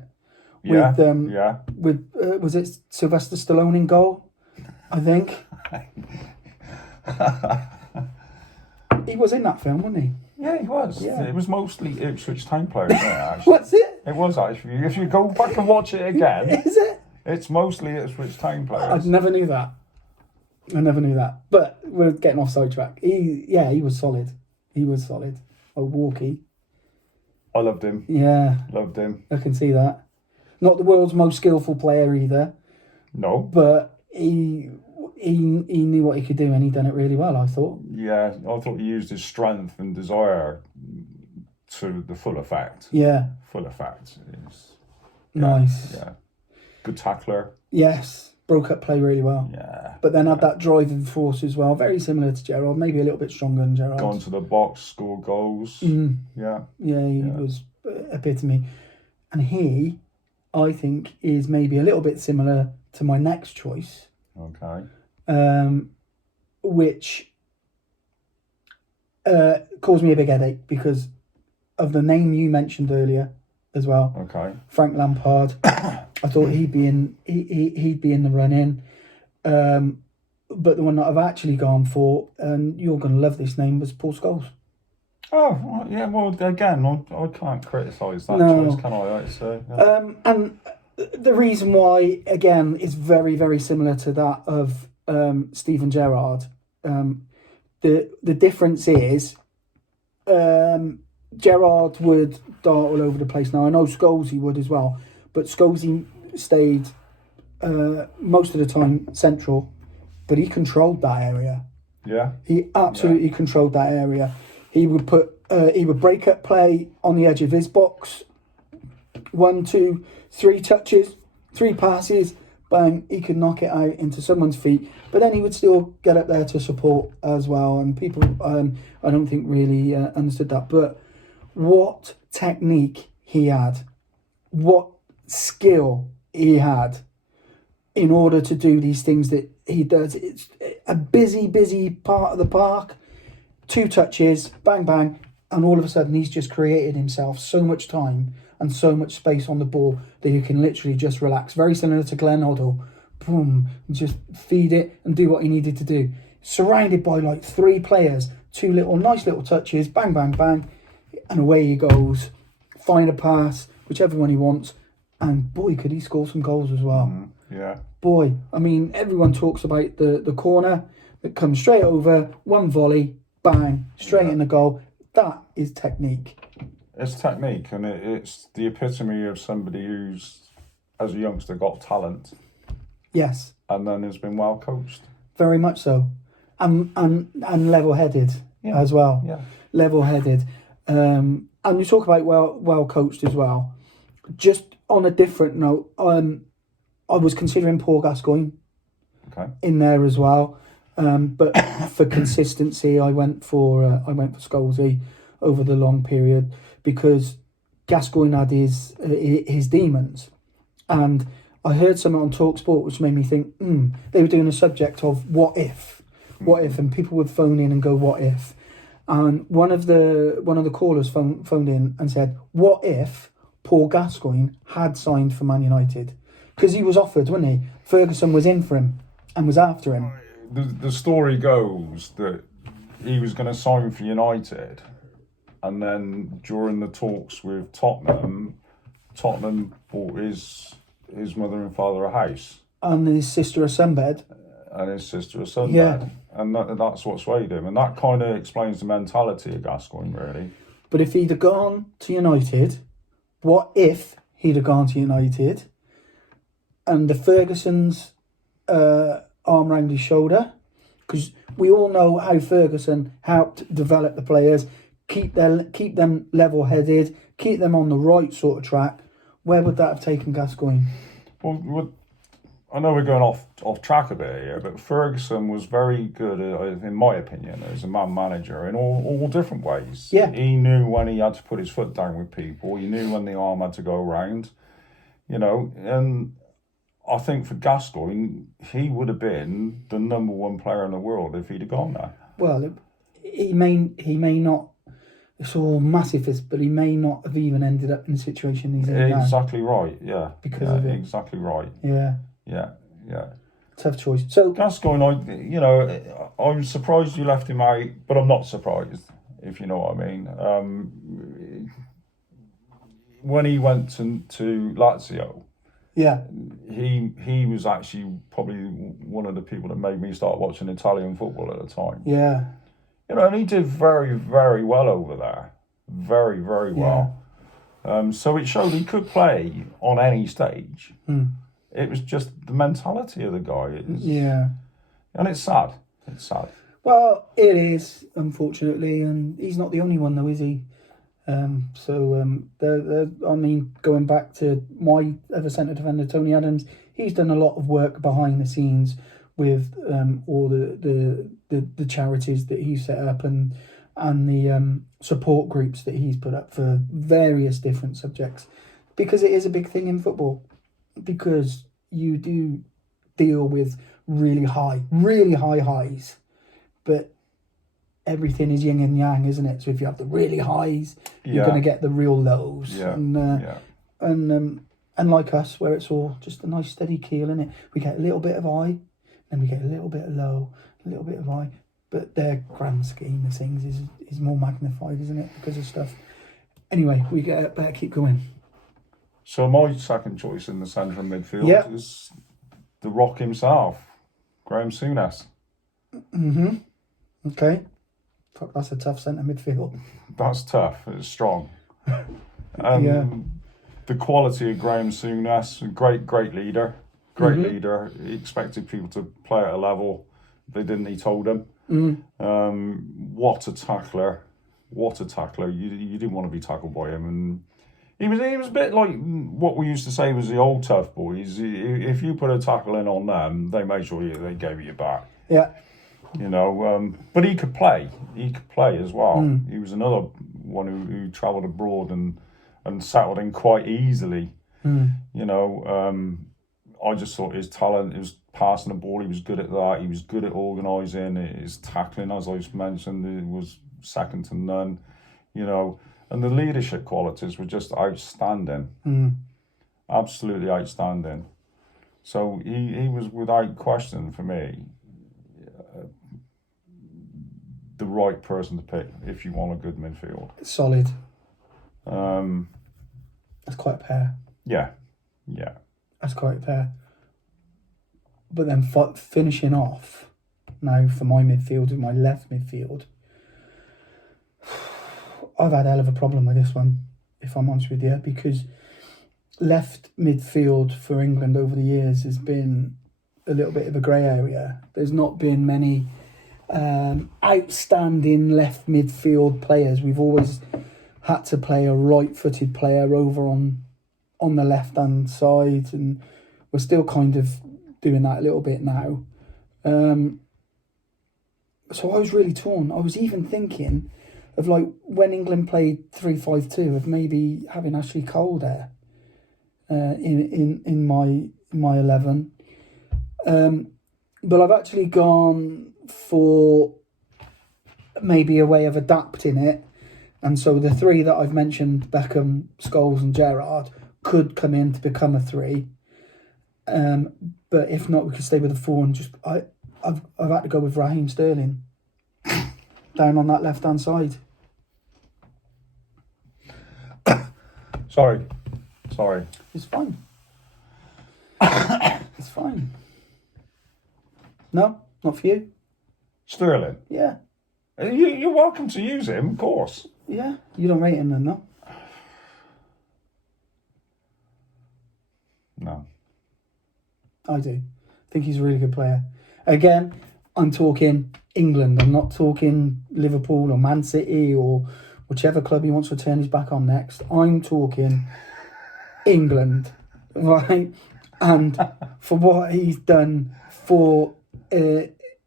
Yeah. With was it Sylvester Stallone in goal? I think. He was in that film, wasn't he? Yeah, he was. Yeah. It was mostly Ipswich Town players, wasn't it, actually? What's it? It was, actually. If you go back and watch it again... Is it? It's mostly Ipswich Town players. I never knew that. But we're getting off sidetrack. He was solid. Oh, Walkie. I loved him. Yeah. Loved him. I can see that. Not the world's most skillful player either. No. But he knew what he could do, and he done it really well, I thought. Yeah, I thought he used his strength and desire to the full effect. Yeah. Full effect. Nice. Yeah. Good tackler. Yes. Broke up play really well. Yeah. But then had that driving force as well. Very similar to Gerrard, maybe a little bit stronger than Gerrard. Gone to the box, score goals. Yeah. Yeah, he was epitome. And he, I think, is maybe a little bit similar to my next choice. Okay. Which caused me a big headache because of the name you mentioned earlier as well. Okay. Frank Lampard. I thought he'd be in the run-in. But the one that I've actually gone for, and you're going to love this name, was Paul Scholes. Oh, well, yeah, well, again, I can't criticise that choice, can I? And the reason why, again, is very, very similar to that of Steven Gerrard. The difference is Gerrard would dart all over the place. Now, I know Scholesy would as well, but Scholesy stayed most of the time central, but he controlled that area. Yeah. He absolutely controlled that area. He would break up play on the edge of his box. 1, 2, 3 touches, 3 passes, bang, he could knock it out into someone's feet. But then he would still get up there to support as well. And people, I don't think really understood that. But what technique he had, what skill he had in order to do these things that he does. It's a busy part of the park. 2 touches, bang, bang, and all of a sudden he's just created himself so much time and so much space on the ball that he can literally just relax. Very similar to Glenn Hoddle. Boom, just feed it and do what he needed to do. Surrounded by like 3 players, 2 nice little touches, bang, bang, bang, and away he goes. find a pass, whichever one he wants, and boy, could he score some goals as well. Yeah. Boy, I mean, everyone talks about the corner that comes straight over, one volley, bang, straight in the goal. That is technique. It's technique, and it's the epitome of somebody who's, as a youngster, got talent. Yes. And then has been well coached. Very much so. And level-headed as well. Yeah. Level-headed. And you talk about well coached as well. Just on a different note, I was considering Paul Gascoigne in there as well. But for consistency, I went for Scholesy over the long period, because Gascoigne had his demons. And I heard something on TalkSport which made me think, they were doing a subject of what if, and people would phone in and go, what if? And one of the callers phoned in and said, what if Paul Gascoigne had signed for Man United? Because he was offered, wasn't he? Ferguson was in for him and was after him. The story goes that he was going to sign for United, and then during the talks with Tottenham bought his mother and father a house. And his sister a sunbed. And his sister a sunbed. And that's what swayed him. And that kind of explains the mentality of Gascoigne, really. But if he'd have gone to United, what if he'd have gone to United and the Ferguson's arm round his shoulder? Because we all know how Ferguson helped develop the players, keep them level-headed, keep them on the right sort of track. Where would that have taken Gascoigne? Well, I know we're going off track a bit here, but Ferguson was very good, in my opinion, as a man manager in all different ways. Yeah. He knew when he had to put his foot down with people. He knew when the arm had to go around, and I think for Gascoigne, he would have been the number one player in the world if he'd have gone there. Well, he may not. It's all massivist, but he may not have even ended up in the situation he's in now. Exactly right. Yeah. Because of it. Exactly right. Yeah. Yeah. Yeah. Tough choice. So Gascoigne, I'm surprised you left him out, but I'm not surprised, if you know what I mean. When he went to Lazio, he was actually probably one of the people that made me start watching Italian football at the time. Yeah. And he did very, very well over there. Very, very well. So it showed he could play on any stage. It was just the mentality of the guy. And it's sad. It's sad. Well, it is, unfortunately, and he's not the only one, though, is he? Going back to my other centre defender, Tony Adams, he's done a lot of work behind the scenes with all the charities that he's set up and the support groups that he's put up for various different subjects, because it is a big thing in football, because you do deal with really high highs, but everything is yin and yang, isn't it? So if you have the really highs, you're going to get the real lows. And like us, where it's all just a nice steady keel, isn't it? We get a little bit of high, then we get a little bit of low, a little bit of high. But their grand scheme of things is more magnified, isn't it? Because of stuff. Anyway, we better keep going. So my second choice in the centre of midfield is the Rock himself, Graham Souness. Okay. Fuck, that's a tough centre midfield. That's tough. It's strong. The quality of Graham Souness, great leader. Great leader. He expected people to play at a level. If they didn't, he told them. What a tackler. You didn't want to be tackled by him. And he was a bit like what we used to say was the old tough boys. If you put a tackle in on them, they made sure they gave you back. Yeah. But he could play. He could play as well. He was another one who travelled abroad and settled in quite easily. I just thought his talent, he was passing the ball, he was good at that. He was good at organising. His tackling, as I mentioned, it was second to none. And the leadership qualities were just outstanding. Absolutely outstanding. So he was, without question, for me, the right person to pick if you want a good midfield. Solid. That's quite a pair. Yeah. That's quite a pair. But then finishing off now for my midfield and my left midfield, I've had a hell of a problem with this one, if I'm honest with you, because left midfield for England over the years has been a little bit of a grey area. There's not been many outstanding left midfield players. We've always had to play a right-footed player over on the left-hand side, and we're still kind of doing that a little bit now. So I was really torn. I was even thinking of, like, when England played 3-5-2, of maybe having Ashley Cole there in my 11. But I've actually gone for maybe a way of adapting it. And so the three that I've mentioned, Beckham, Scholes and Gerrard, could come in to become a 3. But if not, we could stay with a 4 and just... I've had to go with Raheem Sterling down on that left-hand side. Sorry. It's fine. It's fine. No, not for you. Sterling. Yeah. You're welcome to use him, of course. Yeah. You don't rate him then, no? No. I do. I think he's a really good player. Again, I'm talking England. I'm not talking Liverpool or Man City or whichever club he wants to turn his back on next. I'm talking England, right? And for what he's done for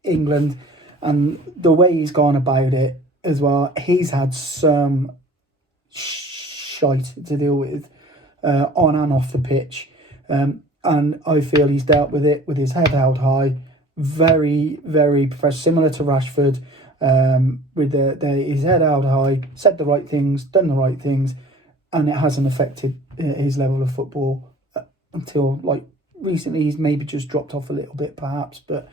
England and the way he's gone about it as well, he's had some shite to deal with on and off the pitch. And I feel he's dealt with it with his head held high, very, very professional, similar to Rashford, with his head held high, said the right things, done the right things, and it hasn't affected his level of football until, like, recently. He's maybe just dropped off a little bit, perhaps, but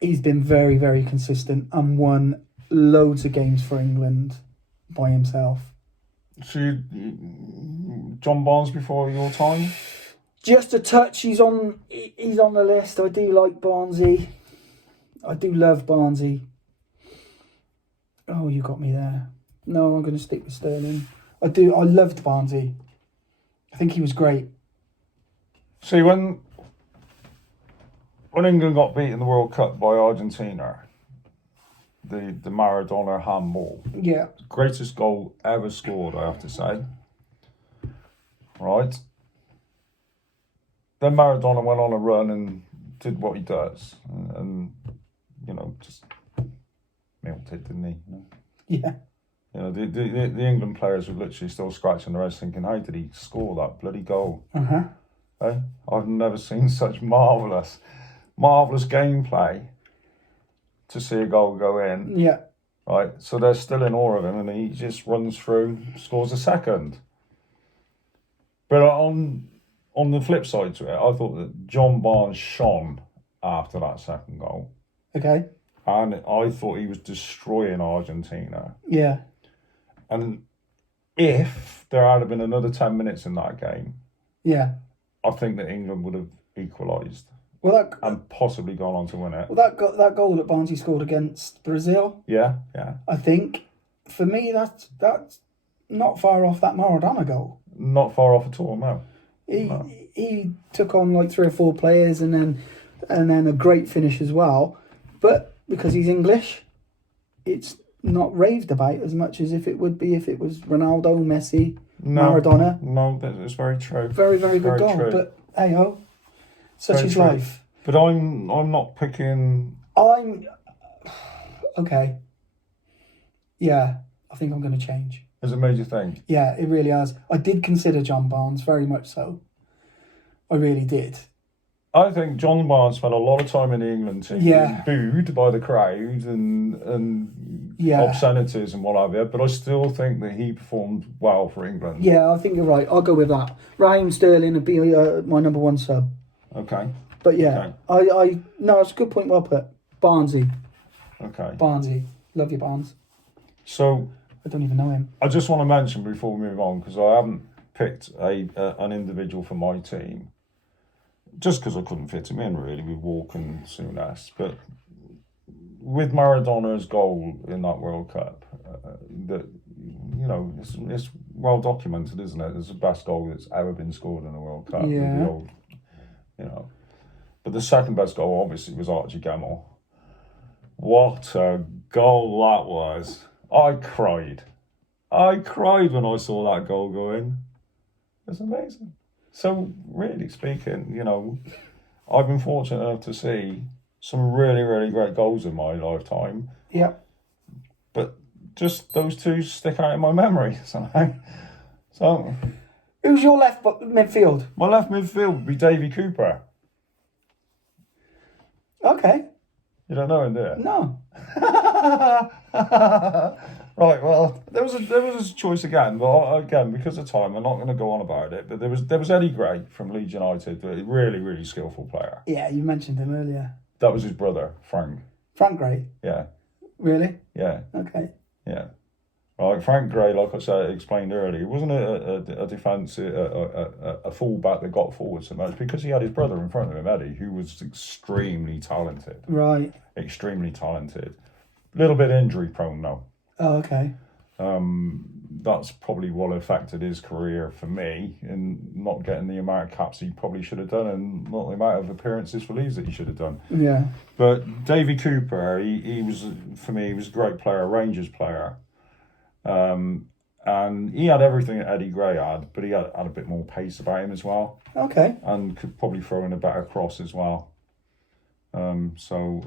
he's been very, very consistent and won loads of games for England by himself. So John Barnes before your time? Just a touch. He's on the list. I do like Barnesy. I do love Barnesy. Oh, you got me there. No, I'm going to stick with Sterling. I loved Barnesy. I think he was great. See, when England got beat in the World Cup by Argentina, the Maradona handball, Yeah. greatest goal ever scored, I have to say. Right? Then Maradona went on a run and did what he does, and just melted, didn't he? Yeah. The England players were literally still scratching their heads, thinking, "How did he score that bloody goal?" I've never seen such marvelous gameplay to see a goal go in. Yeah. Right, so they're still in awe of him, and he just runs through, scores a second. But on the flip side to it, I thought that John Barnes shone after that second goal. Okay. And I thought he was destroying Argentina. Yeah. And if there had been another 10 minutes in that game, Yeah. I think that England would have equalised Well, and possibly gone on to win it. that goal that Barnesy scored against Brazil. Yeah. I think for me that's not far off that Maradona goal. Not far off at all, no. He took on like 3 or 4 players and then a great finish as well. But because he's English, it's not raved about as much as if it would be if it was Ronaldo, Messi, Maradona. No, that's very true. Very, very good goal. True. But hey ho, such Very is true. life. But I'm not picking. I'm okay. Yeah, I think I'm going to change. As a major thing. Yeah, it really has. I did consider John Barnes, very much so. I really did. I think John Barnes spent a lot of time in the England team, Yeah. booed by the crowd and obscenities and what have you, but I still think that he performed well for England. Yeah, I think you're right. I'll go with that. Raheem Sterling would be my number 1 sub. Okay. But yeah, okay. No, it's a good point, well put. Barnesy. Okay. Barnesy. Love you, Barnes. So, I don't even know him. I just want to mention before we move on, because I haven't picked an individual for my team, just because I couldn't fit him in really with Walker and Souness. But with Maradona's goal in that World Cup, that it's well documented, isn't it? It's the best goal that's ever been scored in a World Cup. Yeah. The old, But the second best goal obviously was Archie Gemmill. What a goal that was! I cried when I saw that goal go in. It was amazing. So really speaking, I've been fortunate enough to see some really, really great goals in my lifetime. Yeah. But just those two stick out in my memory somehow. So, who's your left midfield? My left midfield would be Davy Cooper. Okay. You don't know him, do you? No. Right, well, there was a choice again, but again, because of time, I'm not going to go on about it. But there was Eddie Gray from Leeds United, a really, really skillful player. Yeah, you mentioned him earlier. That was his brother, Frank. Frank Gray? Yeah. Really? Yeah. Okay. Yeah. Right, Frank Gray, like I said, explained earlier, he wasn't a defence, a full-back that got forward so much, because he had his brother in front of him, Eddie, who was extremely talented. Right. Extremely talented. A little bit injury-prone, though. Oh, okay. That's probably what affected his career for me, in not getting the amount of caps he probably should have done, and not the amount of appearances for Leeds that he should have done. Yeah. But Davy Cooper, he was, for me, he was a great player, a Rangers player. And he had everything that Eddie Gray had, but he had a bit more pace about him as well. Okay. And could probably throw in a better cross as well. So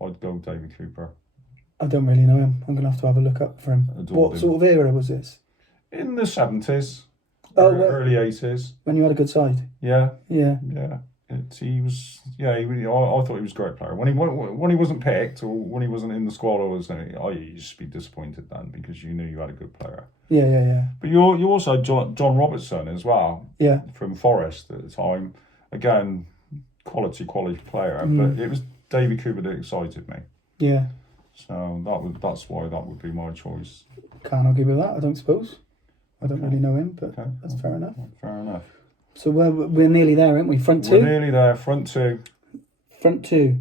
I'd go Davy Cooper. I don't really know him. I'm going to have a look up for him. What sort of era was this? In the 70s. Early 80s. When you had a good side? Yeah. Yeah. Yeah. I thought he was a great player. When he wasn't picked, or when he wasn't in the squad, I used to be disappointed then, because you knew you had a good player. Yeah. But you also had John Robertson as well. Yeah. From Forest at the time. Again, quality player. But it was Davy Cooper that excited me. Yeah. So that's why that would be my choice. Can't argue with that, I don't suppose. I don't really know him, but that's fair enough. Fair enough. So we're nearly there, aren't we? Front two? We're nearly there, front two. Front two.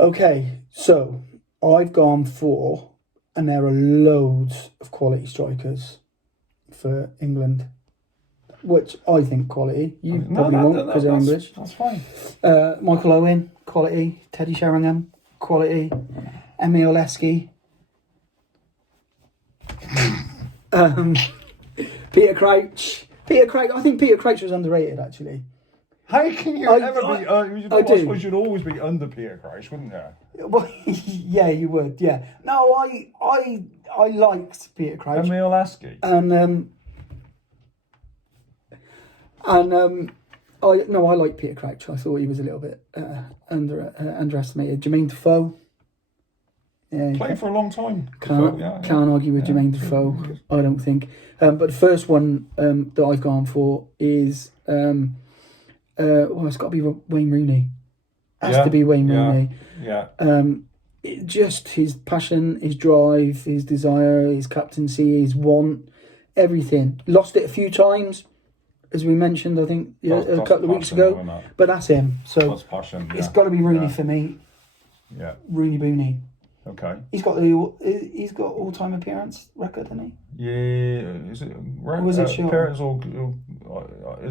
Okay, so I've gone for, and there are loads of quality strikers for England, which I think quality. You probably won't, because they're English. That's fine. Michael Owen, quality. Teddy Sheringham, quality. Emil Esky. Peter Crouch. I think Peter Crouch was underrated, actually. How can you ever be? I suppose you'd always be under Peter Crouch, wouldn't you? Well, yeah, you would. Yeah. No, I liked Peter Crouch. Emil Esky. I like Peter Crouch. I thought he was a little bit underestimated. Jermaine Defoe. Yeah, played for a long time. Can't argue with Jermaine Defoe. I don't think. But the first one that I've gone for is it's got to be Wayne Rooney. Has to be Wayne Rooney. Yeah. Just his passion, his drive, his desire, his captaincy, his want, everything. Lost it a few times, as we mentioned, I think a couple of weeks ago. But that's him. So that's passion. It's got to be Rooney for me. Yeah. Rooney Booney. Okay. He's got all-time appearance record, hasn't he? Yeah. Is it? Was it short? Appearance or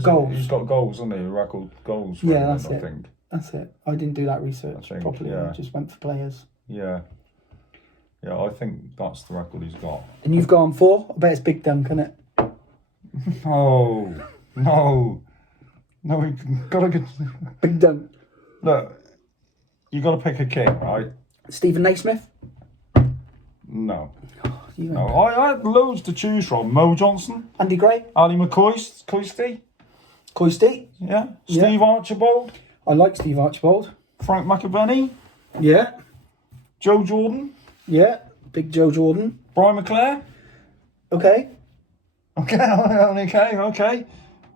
goals? He's got goals, hasn't he? Record goals. Yeah, that's it. I think. That's it. I didn't do that research properly. I just went for players. Yeah. Yeah, I think that's the record he's got. And you've gone for? I bet it's Big Dunk, isn't it? No, we got to get Big Dunk. Look, you got to pick a king, right? Stephen Naismith? No. I had loads to choose from. Mo Johnson. Andy Gray. Ali McCoisty. Coisty. Yeah. Steve Archibald. I like Steve Archibald. Frank McAvenny. Yeah. Joe Jordan. Yeah. Big Joe Jordan. Brian McClare. Okay.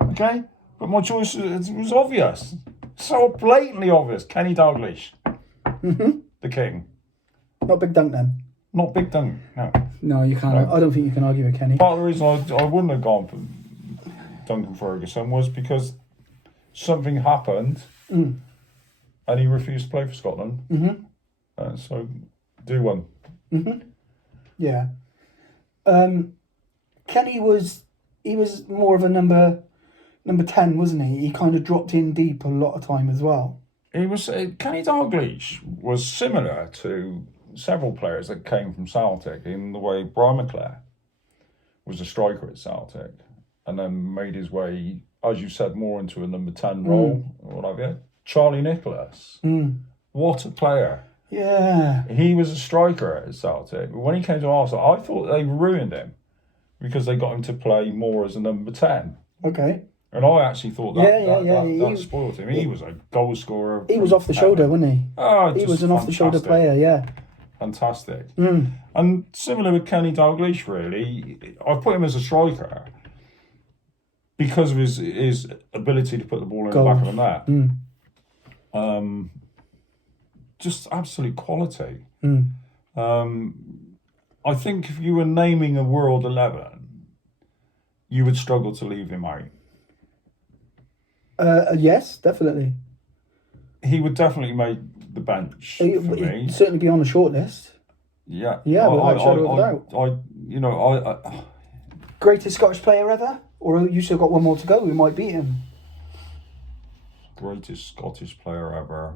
Okay. But my choice was obvious. So blatantly obvious. Kenny Dalglish. Mm-hmm. The king. Not Big Dunk then? Not Big Dunk, no. No, you can't. No. I don't think you can argue with Kenny. Part of the reason I wouldn't have gone for Duncan Ferguson was because something happened and he refused to play for Scotland. Mm-hmm. So, do one. Mm-hmm. Yeah. Kenny was more of a number 10, wasn't he? He kind of dropped in deep a lot of time as well. He was Kenny Dalglish was similar to several players that came from Celtic in the way Brian McClare was a striker at Celtic and then made his way, as you said, more into a number 10 role or what have you. Charlie Nicholas, what a player. Yeah. He was a striker at Celtic. But when he came to Arsenal, I thought they ruined him because they got him to play more as a number 10. Okay. And I actually thought that spoiled him. He was a goal scorer. He was off the shoulder, wasn't he? Oh, he was an off-the-shoulder player, yeah. Fantastic. And similar with Kenny Dalglish, really, I put him as a striker because of his ability to put the ball in the back of the net. Just absolute quality. I think if you were naming a World 11, you would struggle to leave him out. Yes, definitely. He would definitely make the bench for me. He'd certainly be on the short list. Yeah. Yeah, without a shadow of a doubt. Greatest Scottish player ever? Or you still got one more to go? We might beat him. Greatest Scottish player ever.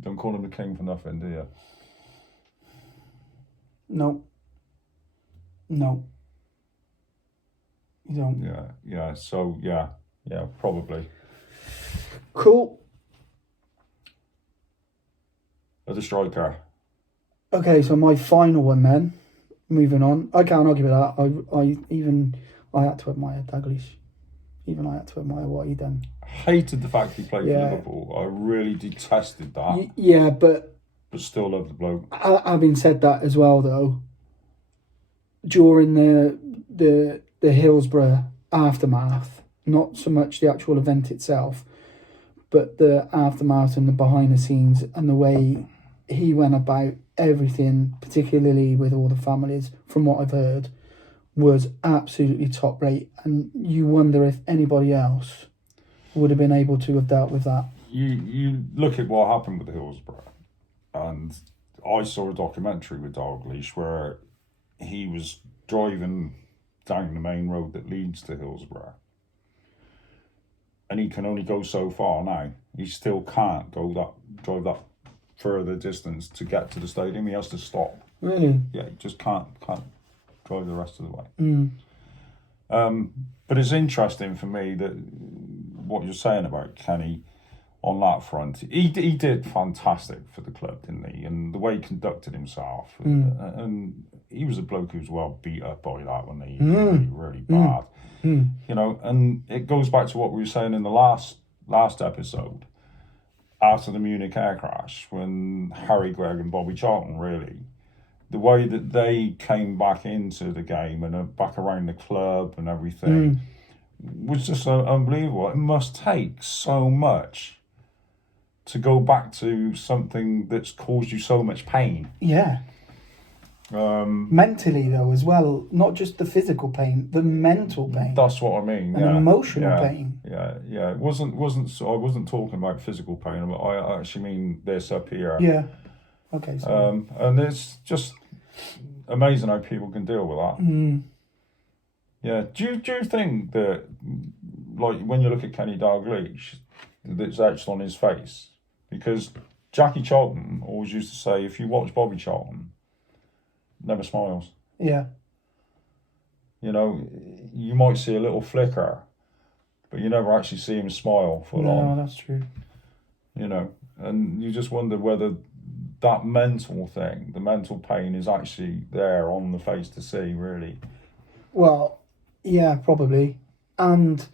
Don't call him the king for nothing, do you? No. You don't. Yeah. So, yeah, probably. Cool. As a striker. Okay, so my final one then. Moving on. I can't argue with that. I had to admire Dalglish. Even I had to admire what he done. Hated the fact he played for Liverpool. I really detested that. Yeah, but still love the bloke. Having said that as well, though, during the Hillsborough aftermath, not so much the actual event itself, but the aftermath and the behind the scenes and the way he went about everything, particularly with all the families, from what I've heard, was absolutely top rate. And you wonder if anybody else would have been able to have dealt with that. You look at what happened with Hillsborough, and I saw a documentary with Dalglish where he was driving down the main road that leads to Hillsborough, and he can only go so far now. He still can't drive that further distance to get to the stadium. He has to stop. Really? Yeah, he just can't drive the rest of the way. But it's interesting for me that what you're saying about Kenny on that front. He did fantastic for the club, didn't he? And the way he conducted himself. And he was a bloke who was well beat up by that when he really, really bad. You know, and it goes back to what we were saying in the last episode, after the Munich air crash, when Harry Gregg and Bobby Charlton, really, the way that they came back into the game and back around the club and everything was just unbelievable. It must take so much to go back to something that's caused you so much pain. Yeah. Mentally, though, as well, not just the physical pain, the mental pain. That's what I mean. And emotional pain. Yeah. It wasn't. So I wasn't talking about physical pain. I actually mean this up here. Yeah. Okay. So. And it's just amazing how people can deal with that. Yeah. Do you think that, like, when you look at Kenny Dalglish, that's etched on his face? Because Jackie Charlton always used to say, if you watch Bobby Charlton, never smiles. Yeah. You know, you might see a little flicker, but you never actually see him smile full on. No, that's true. You know, and you just wonder whether that mental thing, the mental pain, is actually there on the face to see, really. Well, yeah, probably. And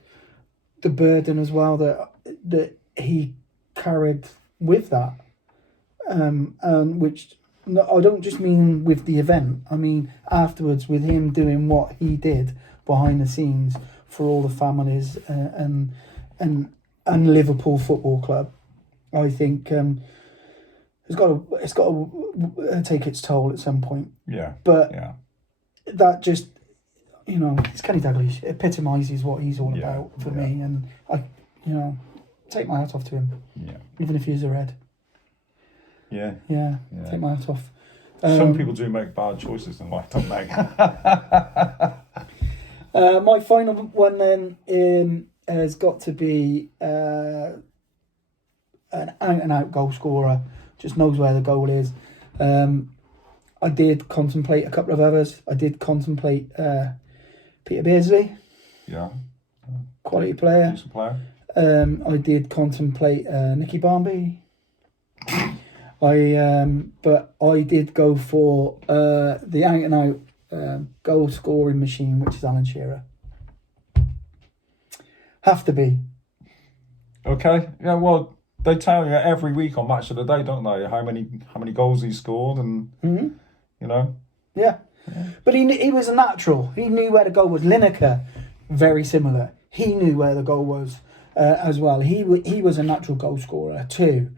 the burden as well that he carried with that. Which... No, I don't just mean with the event. I mean afterwards, with him doing what he did behind the scenes for all the families and Liverpool Football Club. I think it's got to take its toll at some point. Yeah. But yeah. that just, it's Kenny Dalglish. It epitomises what he's all about for me, and I, take my hat off to him. Yeah. Even if he's a red. Yeah. Yeah. Take my hat off. Some people do make bad choices in life, don't they? My final one then has got to be an out-and-out goal scorer. Just knows where the goal is. I did contemplate a couple of others. I did contemplate Peter Beardsley. Yeah. Quality player. Decent player. I did contemplate Nicky Barmby. But I did go for the out-and-out goal scoring machine, which is Alan Shearer. Have to be. Okay. Yeah. Well, they tell you every week on Match of the Day, don't they? How many goals he scored, and Yeah. But he was a natural. He knew where the goal was. Lineker, very similar. He knew where the goal was as well. He was a natural goal scorer too.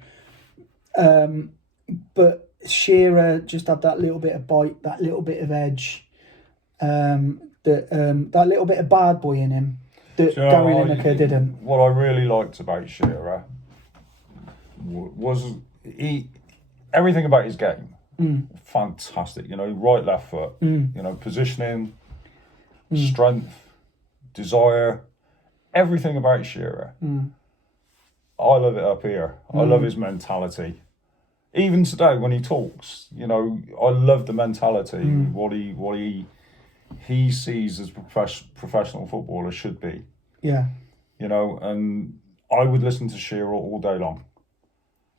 But Shearer just had that little bit of bite, that little bit of edge, that little bit of bad boy in him that Gary Lineker didn't. What I really liked about Shearer was everything about his game. Fantastic, right, left foot, positioning, strength, desire, everything about Shearer. I love it up here. I love his mentality. Even today when he talks, I love the mentality, what he sees as professional footballer should be. Yeah. And I would listen to Shearer all day long.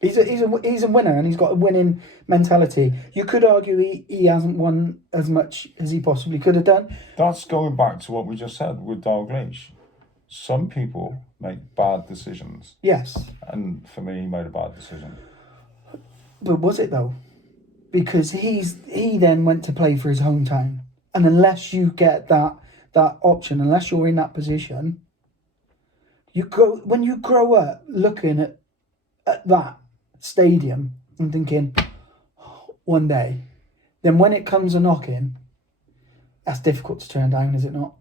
He's a winner, and he's got a winning mentality. You could argue he hasn't won as much as he possibly could have done. That's going back to what we just said with Dalglish. Some people make bad decisions. Yes. And for me, he made a bad decision. But was it though? Because he then went to play for his hometown, and unless you get that option, unless you're in that position, when you grow up looking at that stadium and thinking one day, then when it comes a knocking, that's difficult to turn down, is it not?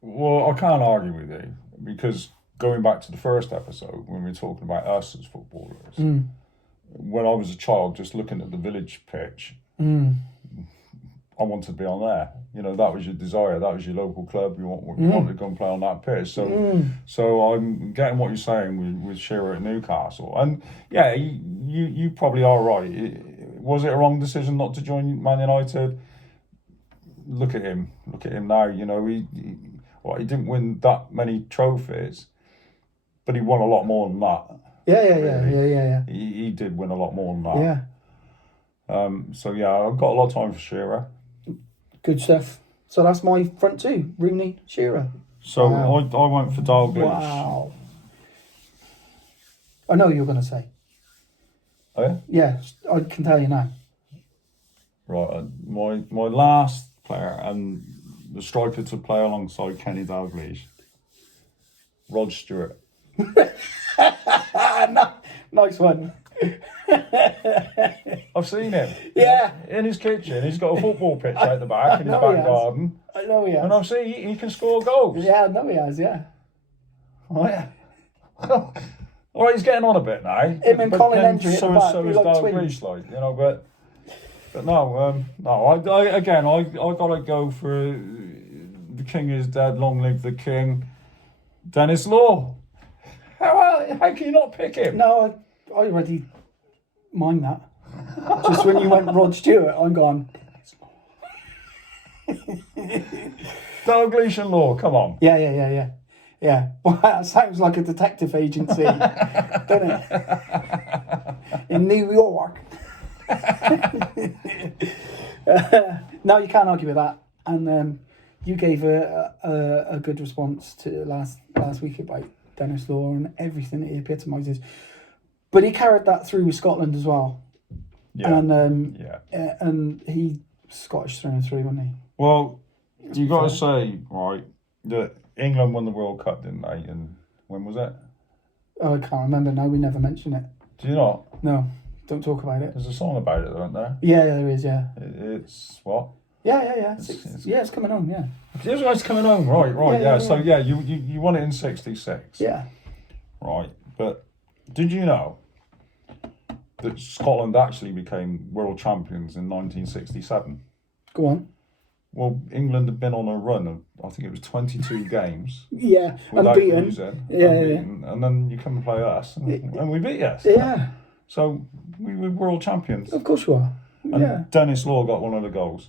Well, I can't argue with you, because going back to the first episode when we were talking about us as footballers, when I was a child just looking at the village pitch, I wanted to be on there. That was your desire. That was your local club. You wanted to go and play on that pitch. So I'm getting what you're saying with Shearer at Newcastle. And yeah, you probably are right. Was it a wrong decision not to join Man United? Look at him. Look at him now. He didn't win that many trophies, but he won a lot more than that. Yeah. He did win a lot more than that. Yeah. So yeah, I've got a lot of time for Shearer. Good stuff. So that's my front two: Rooney, Shearer. So I went for Dalglish. Wow. I know what you're going to say. Oh yeah? Yeah, I can tell you now. Right, my last player and the striker to play alongside Kenny Dalglish, Rod Stewart. Nice one. I've seen him. Yeah. In his kitchen, he's got a football pitch out the back in his back garden. I know he has. And I've seen he can score goals. Yeah, I know he has, yeah. Oh, yeah. All right, he's getting on a bit now. Him and Colin Hendry at the back, so is like Dalglish, but no, I gotta go for the king is dead, long live the king, Dennis Law. How can you not pick him? No, I already mind that. Just when you went Rod Stewart, I'm gone. Dalglish and Law, come on. Yeah. Well, that sounds like a detective agency, doesn't it? In New York. No, you can't argue with that. And you gave a good response to last week about Dennis Law and everything that he epitomises. But he carried that through with Scotland as well. Yeah. And he Scottish through and through, wasn't he? Well, you got to say, right, that England won the World Cup, didn't they? And when was it? Oh, I can't remember now. We never mentioned it. Do you not? No. Don't talk about it. There's a song about it, isn't there? Yeah, there is, yeah. It's what? Yeah. It's coming on, yeah. It's coming on, right, yeah. So, yeah, you won it in 66. Yeah. Right, but did you know that Scotland actually became world champions in 1967? Go on. Well, England had been on a run of, I think it was 22 games. Yeah, without unbeaten. Losing, Yeah. And then you come and play us, and we beat us. Yeah. So we were world champions. Of course you are. And Dennis Law got one of the goals.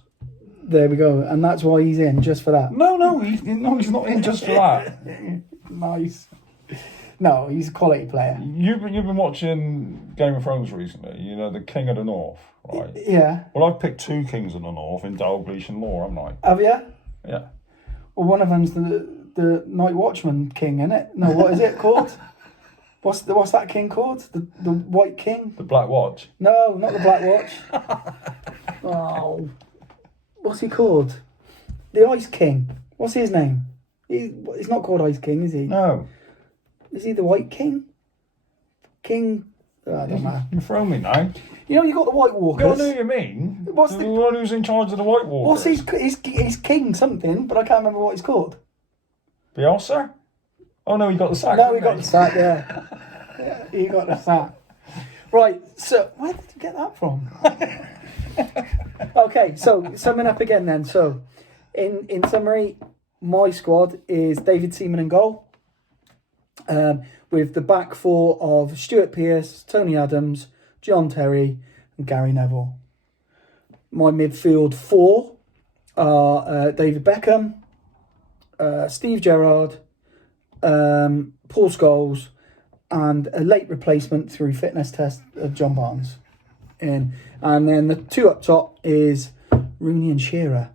There we go. And that's why he's in, just for that. No, he's not in just for that. Nice. No, he's a quality player. You've been watching Game of Thrones recently. You know, the King of the North, right? Yeah. Well, I've picked 2 Kings of the North in Dalglish and Law, haven't I? Have you? Yeah. Well, one of them's the Night Watchman King, isn't it? No, what is it called? What's that king called? The White King? The Black Watch? No, not the Black Watch. Oh. What's he called? The Ice King. What's his name? He's not called Ice King, is he? No. Is he the White King? King... Oh, I don't know. You throw me now. You know, you got the White Walkers. I know what you mean. What's the one who's in charge of the White Walkers? What's his king something, but I can't remember what he's called. Bielsa? Oh no, he got the sack. No, he got the sack, yeah. He got the sack. Right, so where did you get that from? Okay, so summing up again then. So, in summary, my squad is David Seaman in goal, with the back 4 of Stuart Pearce, Tony Adams, John Terry, and Gary Neville. My midfield 4 are David Beckham, Steve Gerrard, Paul Scholes, and a late replacement through fitness test of John Barnes. And then the 2 up top is Rooney and Shearer.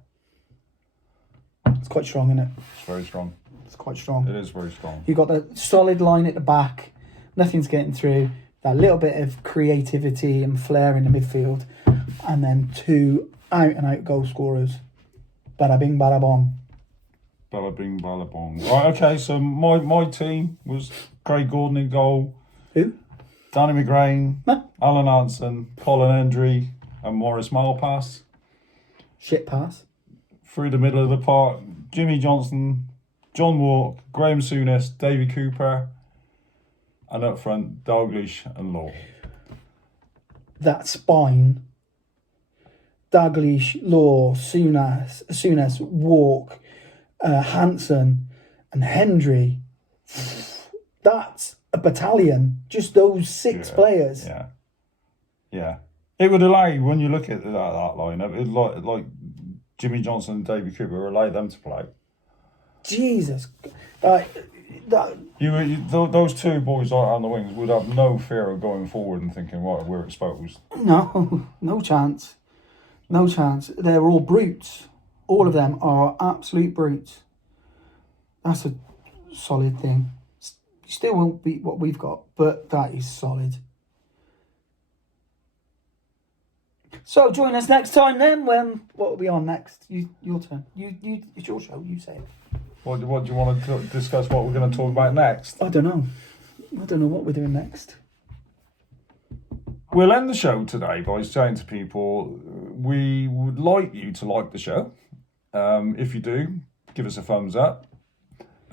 It's quite strong, isn't it? It's very strong. It's quite strong. It is very strong. You've got the solid line at the back. Nothing's getting through. That little bit of creativity and flair in the midfield. And then 2 out-and-out goal scorers. Bada bing, bada bong. Bada bing, bada bong. Right, okay, so my team was Craig Gordon in goal. Who? Danny McGrain, Huh? Alan Hansen, Colin Hendry, and Maurice Malpass. Shit pass. Through the middle of the park, Jimmy Johnson, John Walk, Graham Souness, Davy Cooper, and up front, Dalglish and Law. That spine. Dalglish, Law, Souness, Walk, Hansen, and Hendry. That's a battalion. Just those 6 players. Yeah. It would allow you, when you look at that lineup, it like Jimmy Johnson and Davy Cooper allow them to play. Jesus. Those 2 boys out on the wings would have no fear of going forward and thinking, right, we're exposed. No chance. No chance. They're all brutes. All of them are absolute brutes. That's a solid thing. Still won't beat what we've got, but that is solid. So join us next time then. When what will be on next? Your turn. It's your show. You say it. What do you want to discuss? What we're going to talk about next? I don't know what we're doing next. We'll end the show today by saying to people, we would like you to like the show. If you do, give us a thumbs up.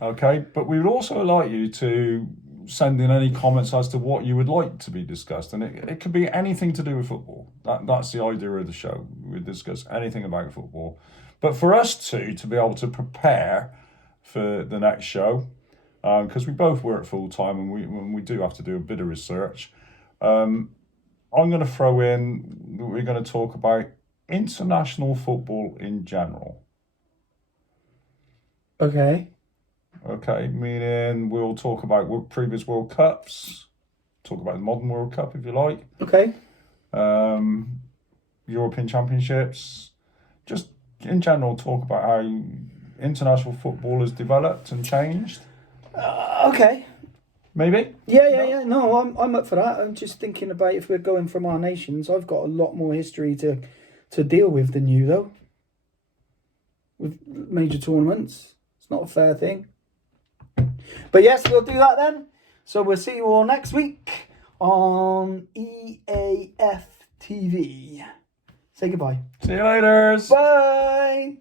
Okay, but we would also like you to send in any comments as to what you would like to be discussed, and it could be anything to do with football. That's the idea of the show. We discuss anything about football, but for us to be able to prepare for the next show, because we both work full time and we do have to do a bit of research. I'm going to throw in that we're going to talk about international football in general. Okay, meaning we'll talk about previous World Cups, talk about the modern World Cup if you like. Okay. European Championships, just in general talk about how international football has developed and changed. Okay. Maybe? Yeah. No, I'm up for that. I'm just thinking about if we're going from our nations, I've got a lot more history to deal with than you, though. With major tournaments. It's not a fair thing. But yes, we'll do that then. So we'll see you all next week on EAF TV. Say goodbye. See you later. Bye.